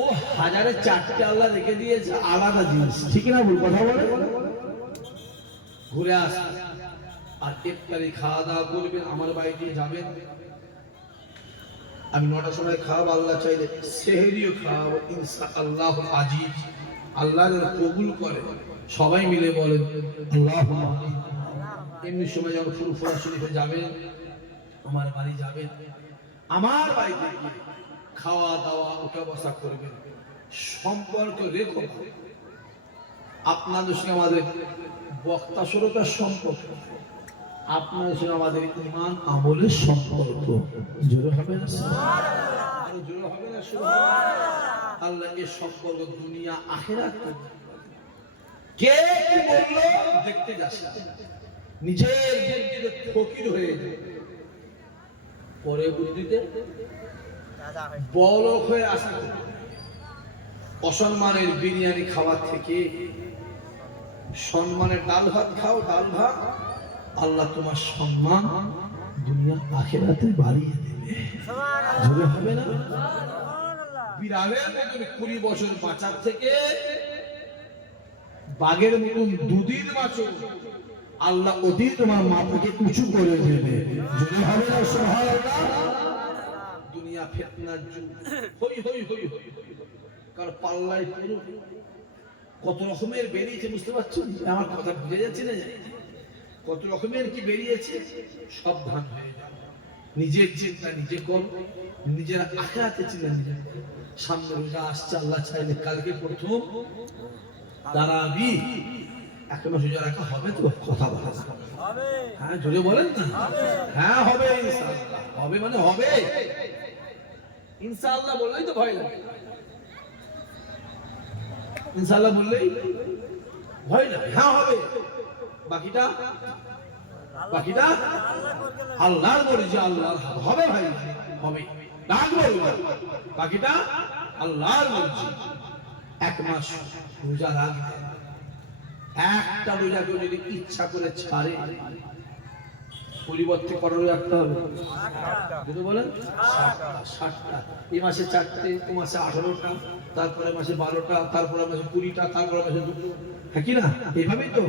ও হাজারে 4টে আল্লাহ রেখে দিয়েছে, আলাদা জিনিস, ঠিক না? ভুল কথা বলে ঘুরে আস আর ইফতারি খাওয়া দাওয়া করবেন, আমার বাড়িতে যাবেন। আমি 9টার সময় খাওয়াবো, আল্লাহ চাইলে সেহরিও খাওয়াবো ইনশাআল্লাহ আজিজ। আল্লাহ কবুল করে, সবাই মিলে বলেন আল্লাহুম্মা আমিন। এমনি সময় যখন ফুরফুরা শরীফে যাবেন, আমার বাড়ি যাবেন, আমার বাড়িতে খাওয়া দাওয়া উঠা বসা করবেন, সম্পর্ক রেখো। আপনাদের সঙ্গে আমাদের বক্তা শ্রোতার সম্পর্ক, আপনাদের সঙ্গে আমাদের ঈমান আমলের সম্পর্ক। জোরে হবে না? জোরে হবে না? আল্লাহ এই সম্পর্ক দুনিয়া আখিরাত কে কি বললো দেখতে যাচ্ছে, নিজের বুদ্ধিতে ফকির হয়ে যায়, পরে বুদ্ধিতে বড় হয়ে আসা। অসম্মানের বিরিয়ানি খাওয়ার থেকে সম্মানের ডাল ভাত খাও, ডাল ভাত, আল্লাহ তোমার সম্মান দুনিয়া আখিরাতে বাড়িয়ে দেবে। জোরে হবে না? বিড়ালের মতন 20 বছর বাঁচার থেকে বাঘের মতন দুদিন বাঁচো, আল্লাহ অতি তোমার মাথাকে উঁচু করে দেবে। যদি হবে না সুবহানাল্লাহ। দুনিয়া ফিতনার যুগ, হই হই হই হই, কার পাল্লাই পুরো কত রকমের বেরিয়েছে, বুঝতে পারছো? আমার কথা বুঝে যাচ্ছে না? কত রকমের কি বেরিয়েছে, সাবধান হয়ে যাও। নিজের চিন্তা নিজে কর, নিজের আখিরাতে চিন্তা নিজে কর। সামনে রোজা আসছে, আল্লাহ চাইলে কালকে প্রথম তারাবি, এখনো রোজা রাখা হবে তো? কথা বলা হবে? হ্যাঁ জোরে বলেন না। হ্যাঁ হবে ইনশাআল্লাহ, হবে মানে হবে। ইনশাআল্লাহ বললেই তো ভয় লাগে, ইনশাআল্লাহ বললেই ভয় লাগে। হ্যাঁ হবে, বাকিটা বাকিটা আল্লাহর মর্জি, আল্লাহর হবে ভাই, হবে। ডাক বলবো, বাকিটা আল্লাহর মর্জি। 1 মাস রোজা রাখবে, একটা রোজা কেউ যদি ইচ্ছা করে ছাড়ে, পরিবর্তে করারও একটা হবে, যদি বলেন 60টা। এই মাসে 4টে, ও মাসে 18টা, তারপরে মাসে 12টা, তারপরে মাসে 20টা, তারপরে মাসে 2টো, হ্যাঁ কি না? এইভাবেই তো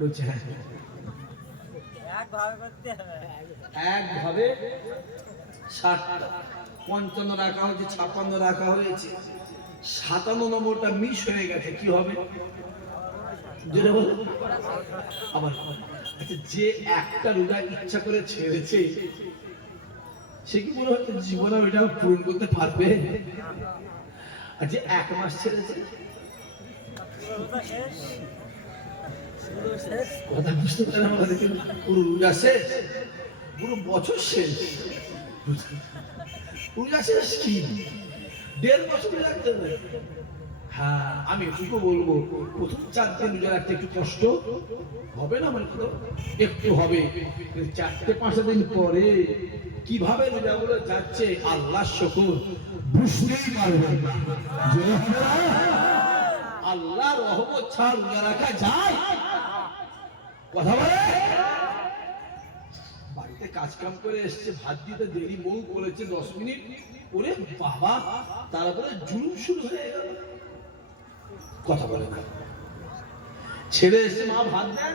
বলছে। হ্যাঁ একভাবে 60টা, 55 রাখা হয়েছে, 56 রাখা হয়েছে, 57 নম্বরটা মিস হয়ে গেছে, কি হবে? যেটা বল আবার। আচ্ছা, যে একটা রোজা ইচ্ছা করে ছেড়েছে, সে কি মনে হচ্ছে জীবনে ওইটা পূরণ করতে পারবে? আর যে 1 মাস ছেড়েছে, কথা বুঝতে পারেন আমাদের, পুরো রোজা শেষ, পুরো বছর শেষ। রোজা শেষ কি 1.5 বছর লাগতে হবে। হ্যাঁ আমি একটু বলবো, প্রথম 4 দিন রোজা রাখতে একটু কষ্ট হবে না? মানে একটু হবে, 4-5 দিন পরে কিভাবে রোজাগুলো যাচ্ছে আল্লাহ শুকর বুঝতেই পারবেন না। আল্লাহ রহমত ছাড়া রোজা রাখা যায়? কথা বলে। বাড়িতে কাজ কাম করে এসছে, ভাত দিতে দেরি, বউ বলেছে 10 মিনিট, ওরে বাবা, তারপরে জুলুম শুরু হয়ে গেল। কথা বলে না। ছেলে এসে মা ভাত দেন,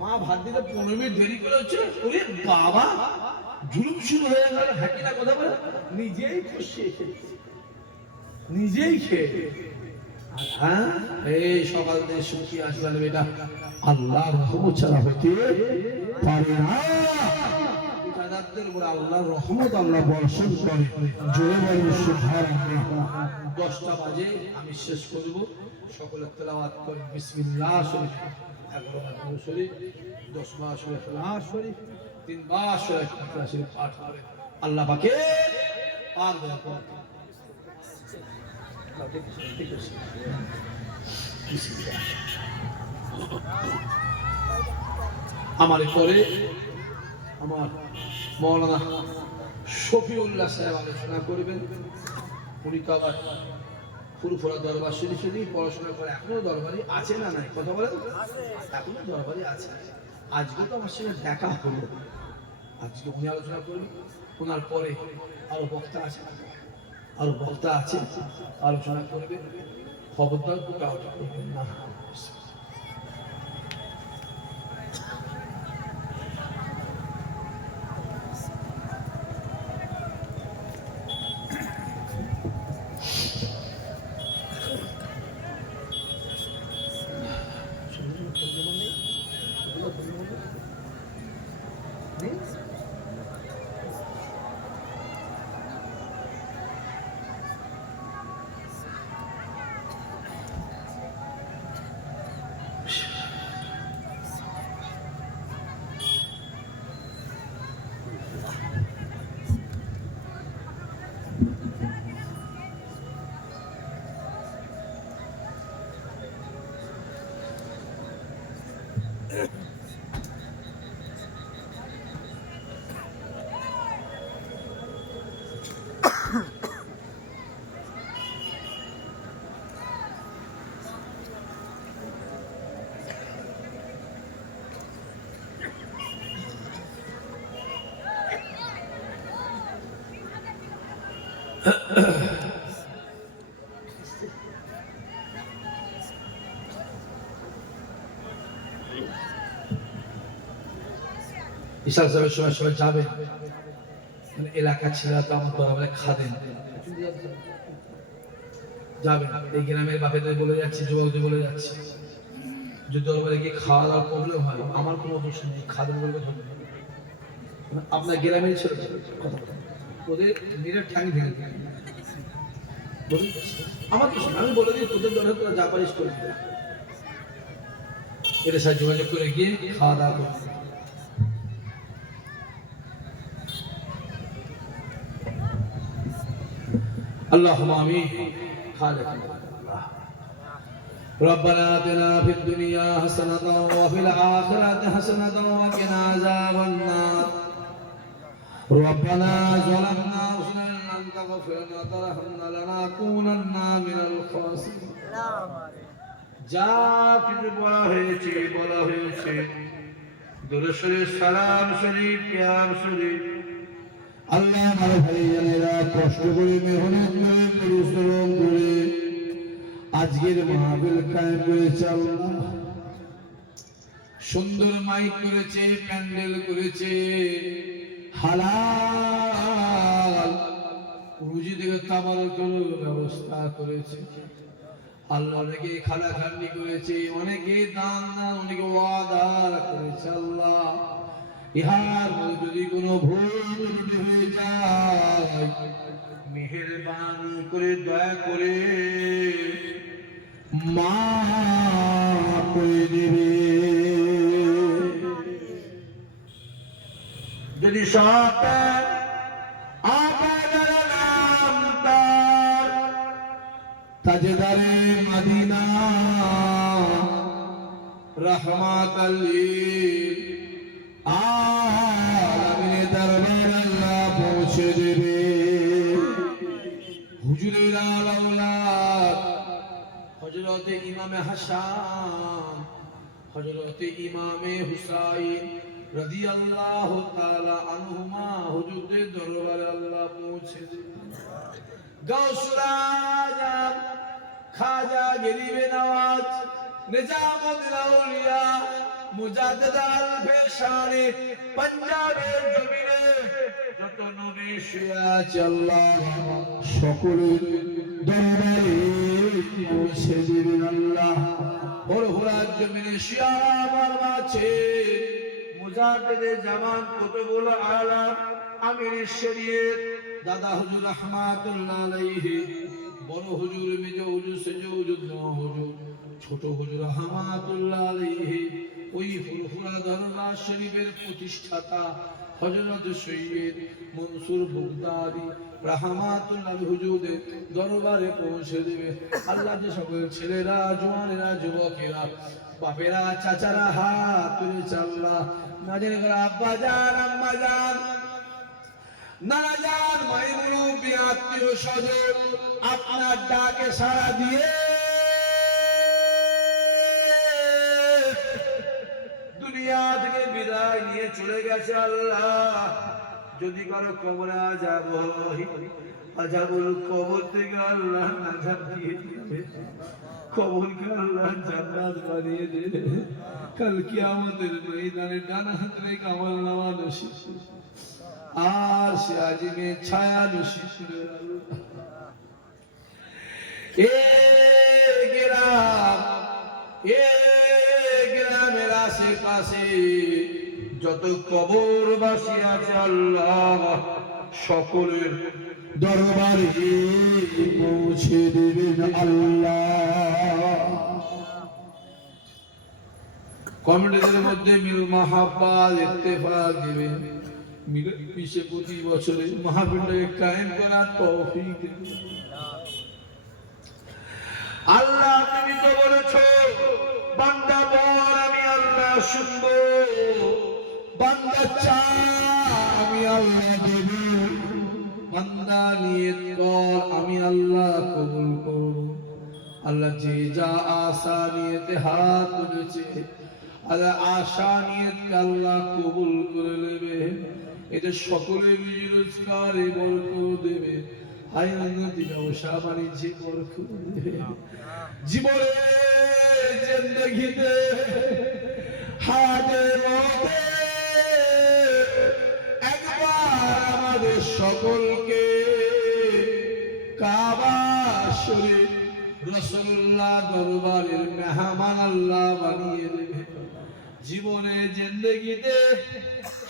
মা ভাত দিতে 15 মিনিট দেরি করে হচ্ছে, ওরে বাবা, জুলুম শুরু হয়ে গেল। হ্যাঁ কিনা? কথা বলে। নিজেই খুশি, নিজেই খেয়ে। হ্যাঁ এই সকাল থেকে সুখী আসবে বেটা, আল্লাহ রহমত ছাড়া হতে পারে না। ঠিকাদারদের উপর আল্লাহর রহমত আল্লাহ বর্ষণ করে। জোরে বলুন সুবহানাল্লাহ। 10টা বাজে আমি শেষ করব, সকলে তেলাওয়াত করে বিসমিল্লাহ শরীফ 11 বার শরীফ, 10 বার শরীফ ইখলাস শরীফ, 3 বার শরীফ ইখলাস শরীফ পাঠ করে আল্লাহ পাকে পাক দেন। আমার পরে আমার মৌলানা শফিউল্লাহ সাহেব আলোচনা করবেন। উনি তো আবার ফুরফুরা দরবার শরীফে পড়াশোনা করে, এখনো দরবারি আছে না নাই? কথা বলেন, এখনো দরবারি আছে। আজকে তো আমার সঙ্গে দেখা হলো, আজকে উনি আলোচনা করবেন। ওনার পরে আরো বক্তা আছে, আরো বক্তা আছে, আলোচনা করবে। খবরদার কাউকে করবেন না। ইশাক সাহেবের সময় সবাই যাবে, মানে এলাকা ছেড়া তো আমার দরবারে খাদেন যাবে, এই গ্রামের বাপেদের বলে যাচ্ছে, যুবকদের বলে যাচ্ছে, যদি দরবারে গিয়ে খাওয়া দাওয়ার প্রবলেম হয় আমার কোনো দোষ নেই, খাদেন বলবে ধরবে, আপনার গ্রামের ছেলে ওদের মেরে ঠ্যাং ভেঙে দেয়, আমার তো আমি বলে দিই তোদের দরকার তোরা যা পারিস করে দিতে, এর সাথে যোগাযোগ করে গিয়ে খাওয়া দাওয়া করতে। اللهم آمين. خالق ربنا آتنا في الدنيا حسنة وفي الآخرة حسنة وقنا عذاب النار. ربنا ظلمنا أنفسنا إن لم تغفر لنا وترحمنا لنكونن من الخاسرين. যা কিছু বলা হয়েছে দরুদ শরীফ, সালাম শরীফ, কিয়াম শরীফ, আল্লাহ আমার ভাইজানেরা কষ্ট করে মেহনত করে পরিশ্রম করে আজকের মাহফিল কায়েম করেছে, আল্লাহ সুন্দর মাইক করেছে, প্যান্ডেল করেছে, হালাল রুজি থেকে তাবারকের ব্যবস্থা করেছে, আল্লাহ অনেকে খানাখান্ডি করেছে, অনেকে দান অনেকে ওয়াদা করেছে, আল্লাহ ইহার যদি কোনো ভুল হয়ে যায় মেহেরবানি করে দয়া করে মাফ করে দেবে, যদি সব তাজদারে মদিনা রহমাতাল লিল আলামিনের দরবারে আল্লাহ পৌঁছে দেবে। হুজুরের আওলাদ হযরত ইমামে হাসান, হযরত ইমামে হুসাইন রাদিয়াল্লাহু তাআলা আনহুমা হুজুরের দরবারে আল্লাহ পৌঁছে দেবে। গাউসুল আজম খাজা গরিবে নওয়াজ নিজামুদ্দিন আউলিয়া মুজাদ্দিদ আল-ফেশানি পাঞ্জাবের জমিনে যত নবী শুয়ে আছে আল্লাহ সকলের দরবারে পৌঁছে দিবেন। আল্লাহ বড়হুরার জমিনে শুয়ে আমার মাঝে মুজাদ্দিদ জামান কুতুবুল আলাম আমির শরীয়ত দাদা হুজুর রহমাতুল্লাহ আলাইহি, বড় হুজুর, মেজ হুজুর, সেজ হুজুর, হুজুর, ছোট হুজুর রহমাতুল্লাহ আলাইহি, ওই ফুরফুরা দরবার শরীফের প্রতিষ্ঠাতা হযরত সৈয়দ মনসুর বুগদাদি রহমাতুল্লাহ হুজুরের দরবারে পৌঁছে দেবে। আল্লাহ যে সকল ছেলেরা, জওয়ানেরা, যুবকেরা, বাপেরা, চাচারা হাত তুলেছে আল্লাহ, না জানি করে আব্বা জান, আম্মা জান, নানা জান, ভাই মুরব্বি, আত্মীয় স্বজন আপনার ডাকে সাড়া দিয়ে দুনিয়া থেকে বিদায় নিয়ে চলে গেছে। আল্লাহ যদি কারো কবরে আযাবুল কবর থেকে আল্লাহ নাজাত দিয়ে দিবে, কবরকে আল্লাহ জান্নাত বানিয়ে দেবে, কাল কিয়ামতের ময়দানে ডান হাত রেখে আমলনামা নসিব আর সে আজিমে ছায়া নসিব করে। গ্রামের আশেপাশে যত কবরবাসী আছে আল্লাহ সকলের দরবারে পৌঁছে দেবেন আল্লাহ। কমিটিদের মধ্যে মিল মাহাব্বাত ইত্তেফাক দিবেন, মিলেমিশে প্রতি বছরে মাহফিলটাকে কায়েম করার তৌফিক দিবেন আল্লাহ। তুমি তো বলেছো বান্দা বল আমি আল্লাহ শুনবো, বান্দা চায় আমি আল্লাহ দেব, বান্দা নিয়ত কর আমি আল্লাহ কবুল করব। আল্লাহ যে যা আশা নিয়েতে হাত তুলেছে আল্লাহ আশা নিয়তকে আল্লাহ কবুল করে নেবে, এতে সকলে রোজগারে বরকত দেবে, ব্যবসা বাণিজ্যে বরকত দেবে, জীবনে জিন্দেগিতে হাতে মতে সকলকে কাবা শরীফ রাসূলুল্লাহ দরবারের মেহমান আল্লাহ বানিয়ে দেবে। জীবনে জিন্দেগিতে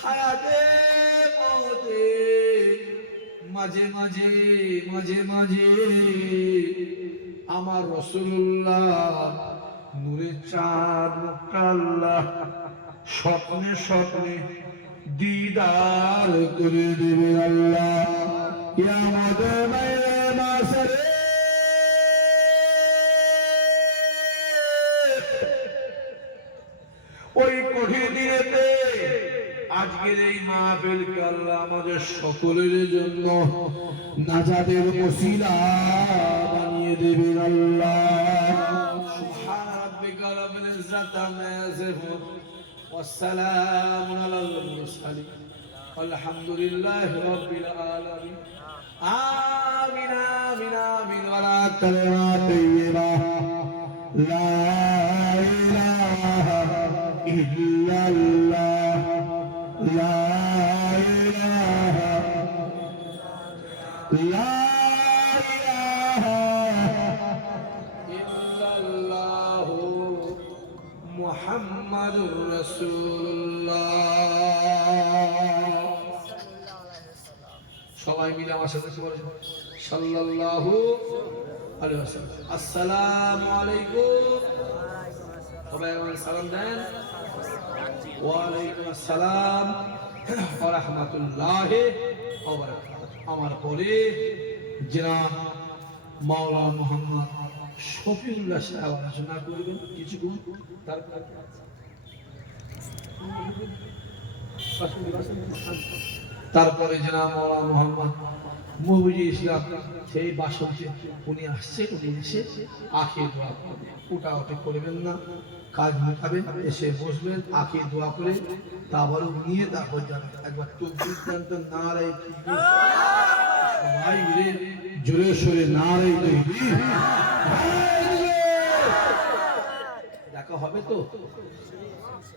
হায়াতে মওতে মাঝে মাঝে মাঝে মাঝে আমার রাসূলুল্লাহ নূরের চাঁদ মুখটা আল্লাহ স্বপ্নে স্বপ্নে দিদার করে দেবে আল্লাহ। কিয়ামতের মাসরে ওই কঠিন দিনেতে আজকের এই মাহফিলকে আল্লাহ আমাদের সকলের জন্য নাজাতের ওসিলা বানিয়ে দেবেন আল্লাহ। সুবহান রাব্বিকা রাব্বিল ইজ্জাতি আম্মা ইয়াসিফুন ওয়াস সালামুন আলাল মুরসালিন আলহামদুলিল্লাহি রাব্বিল আলামিন। আমিন আমিন আমিন ওয়া লা কালিমা তাইয়্যিবা লা ইলাহা ইল্লাল্লাহ লা ইলাহা ইল্লাল্লাহ মুহাম্মাদুর রাসূলুল্লাহ। সবাই মিলে আমার সাথে বলেন সাল্লাল্লাহু আলাইহি ওয়াসাল্লাম। আসসালামু আলাইকুম। সবাই আমাকে সালাম দেন। ওয়া আলাইকুম আসসালাম ওয়া রাহমাতুল্লাহি ওয়া বারাকাতুহু। আমার পরে জনাব মাওলানা মুহাম্মদ শফিউল্লাহ সাহেব আলোচনা করবেন কিছুক্ষণ। তারপরে জনাব মাওলানা মুহাম্মদ মুহিবুল ইসলাম সেই বাসন্তে উনি আসছে, উনি এসে আখির দোয়া করবেন। উঠাউঠি করবেন না, কাজ মেটাবেন, এসে বসবেন, আখির দোয়া করে তারপরে নিয়ে তারপর যাবেন। একবার তকবীর দেন তো, নারে তাকবীর। সবাই মিলে জোরে সোরে নারে তাকবীর। দেখা হবে তো?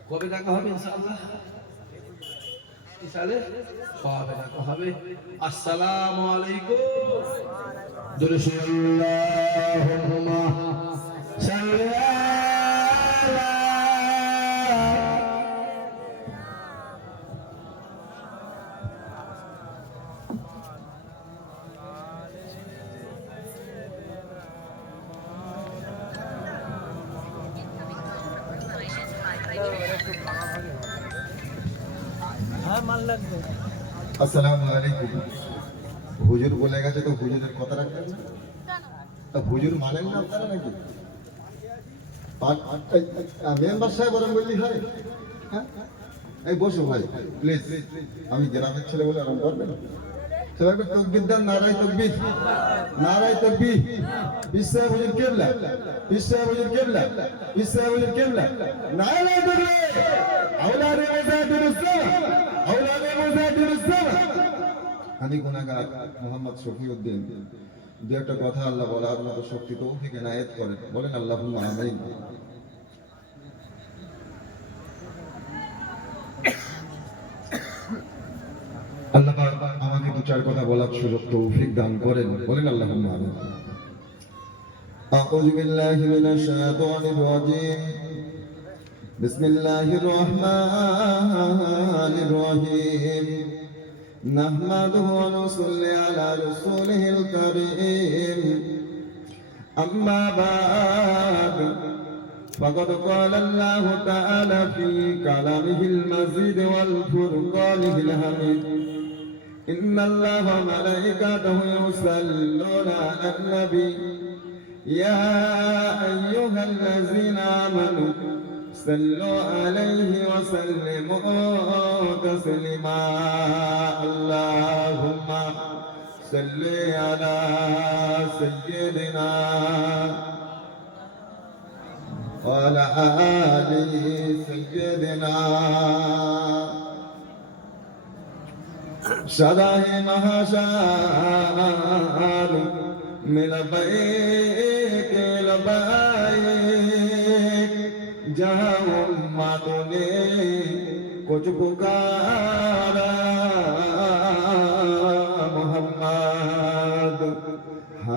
কবে দেখা হবে? ইনশাআল্লাহ ইনশাআল্লাহ সবে দেখা হবে। আসসালামু আলাইকুম। জোরে সোরে আল্লাহুম্মা সাল্লি আসসালামু আলাইকুম। হুজুর বলে গেছে তো হুজুরের কথা রাখবেন না? হুজুর মানেন না আপনারা নাকি? মেম্বার সাহেব ওরম বললি হয়? হ্যাঁ, এই বসো ভাই প্লিজ। আমি গ্রামের ছেলে বলে আরম্ভ করবেন। সবাই তকবীর দেন, নারায়ে তকবীর, নারায়ে তকবীর। বিশ্ব হুজুর কিবলা, বিশ্ব হুজুর কিবলা, বিশ্ব হুজুর কিবলা, নারায়ে তকবীর। আওলাদে মুজাহিদুল ইসলাম, আওলাদে মুজাহিদুল ইসলাম। আমি গুনাহগার মোহাম্মদ শফিউদ্দিন দু একটা কথা আল্লাহ বলার মতো শক্তি তৌফিক এনায়েত করেন। বলেন আল্লাহুম্মা আমিন। আল্লাহ আমাকে দু চার কথা বলার সুযোগ তৌফিক দান করেন। বলেন আল্লাহুম্মা আমিন। আউযু বিল্লাহি মিনাশ শাইতানির রাজীম। বিসমিল্লাহির রহমানির রহিম। নাহমাদুহু ওয়া নুসাল্লি আলা রাসূলিহিল কারীম। আম্মা বা'দ। فقد قال الله تعالى في كلامه المجيد والفرقانه الحميد إن الله وملائكته يصلون على النبي يا أيها الذين آمنوا صلوا عليه وسلموا تسليما اللهم صل على سيدنا وعلى آل سيدنا شرح مهشان من بيك لبيك جہاں امتوں نے کچھ پکارا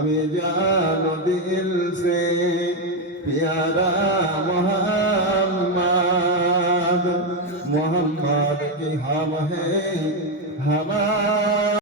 हमें जानो दिल से प्यारा मोहम्मद मोहम्मद की हम हैं हमारा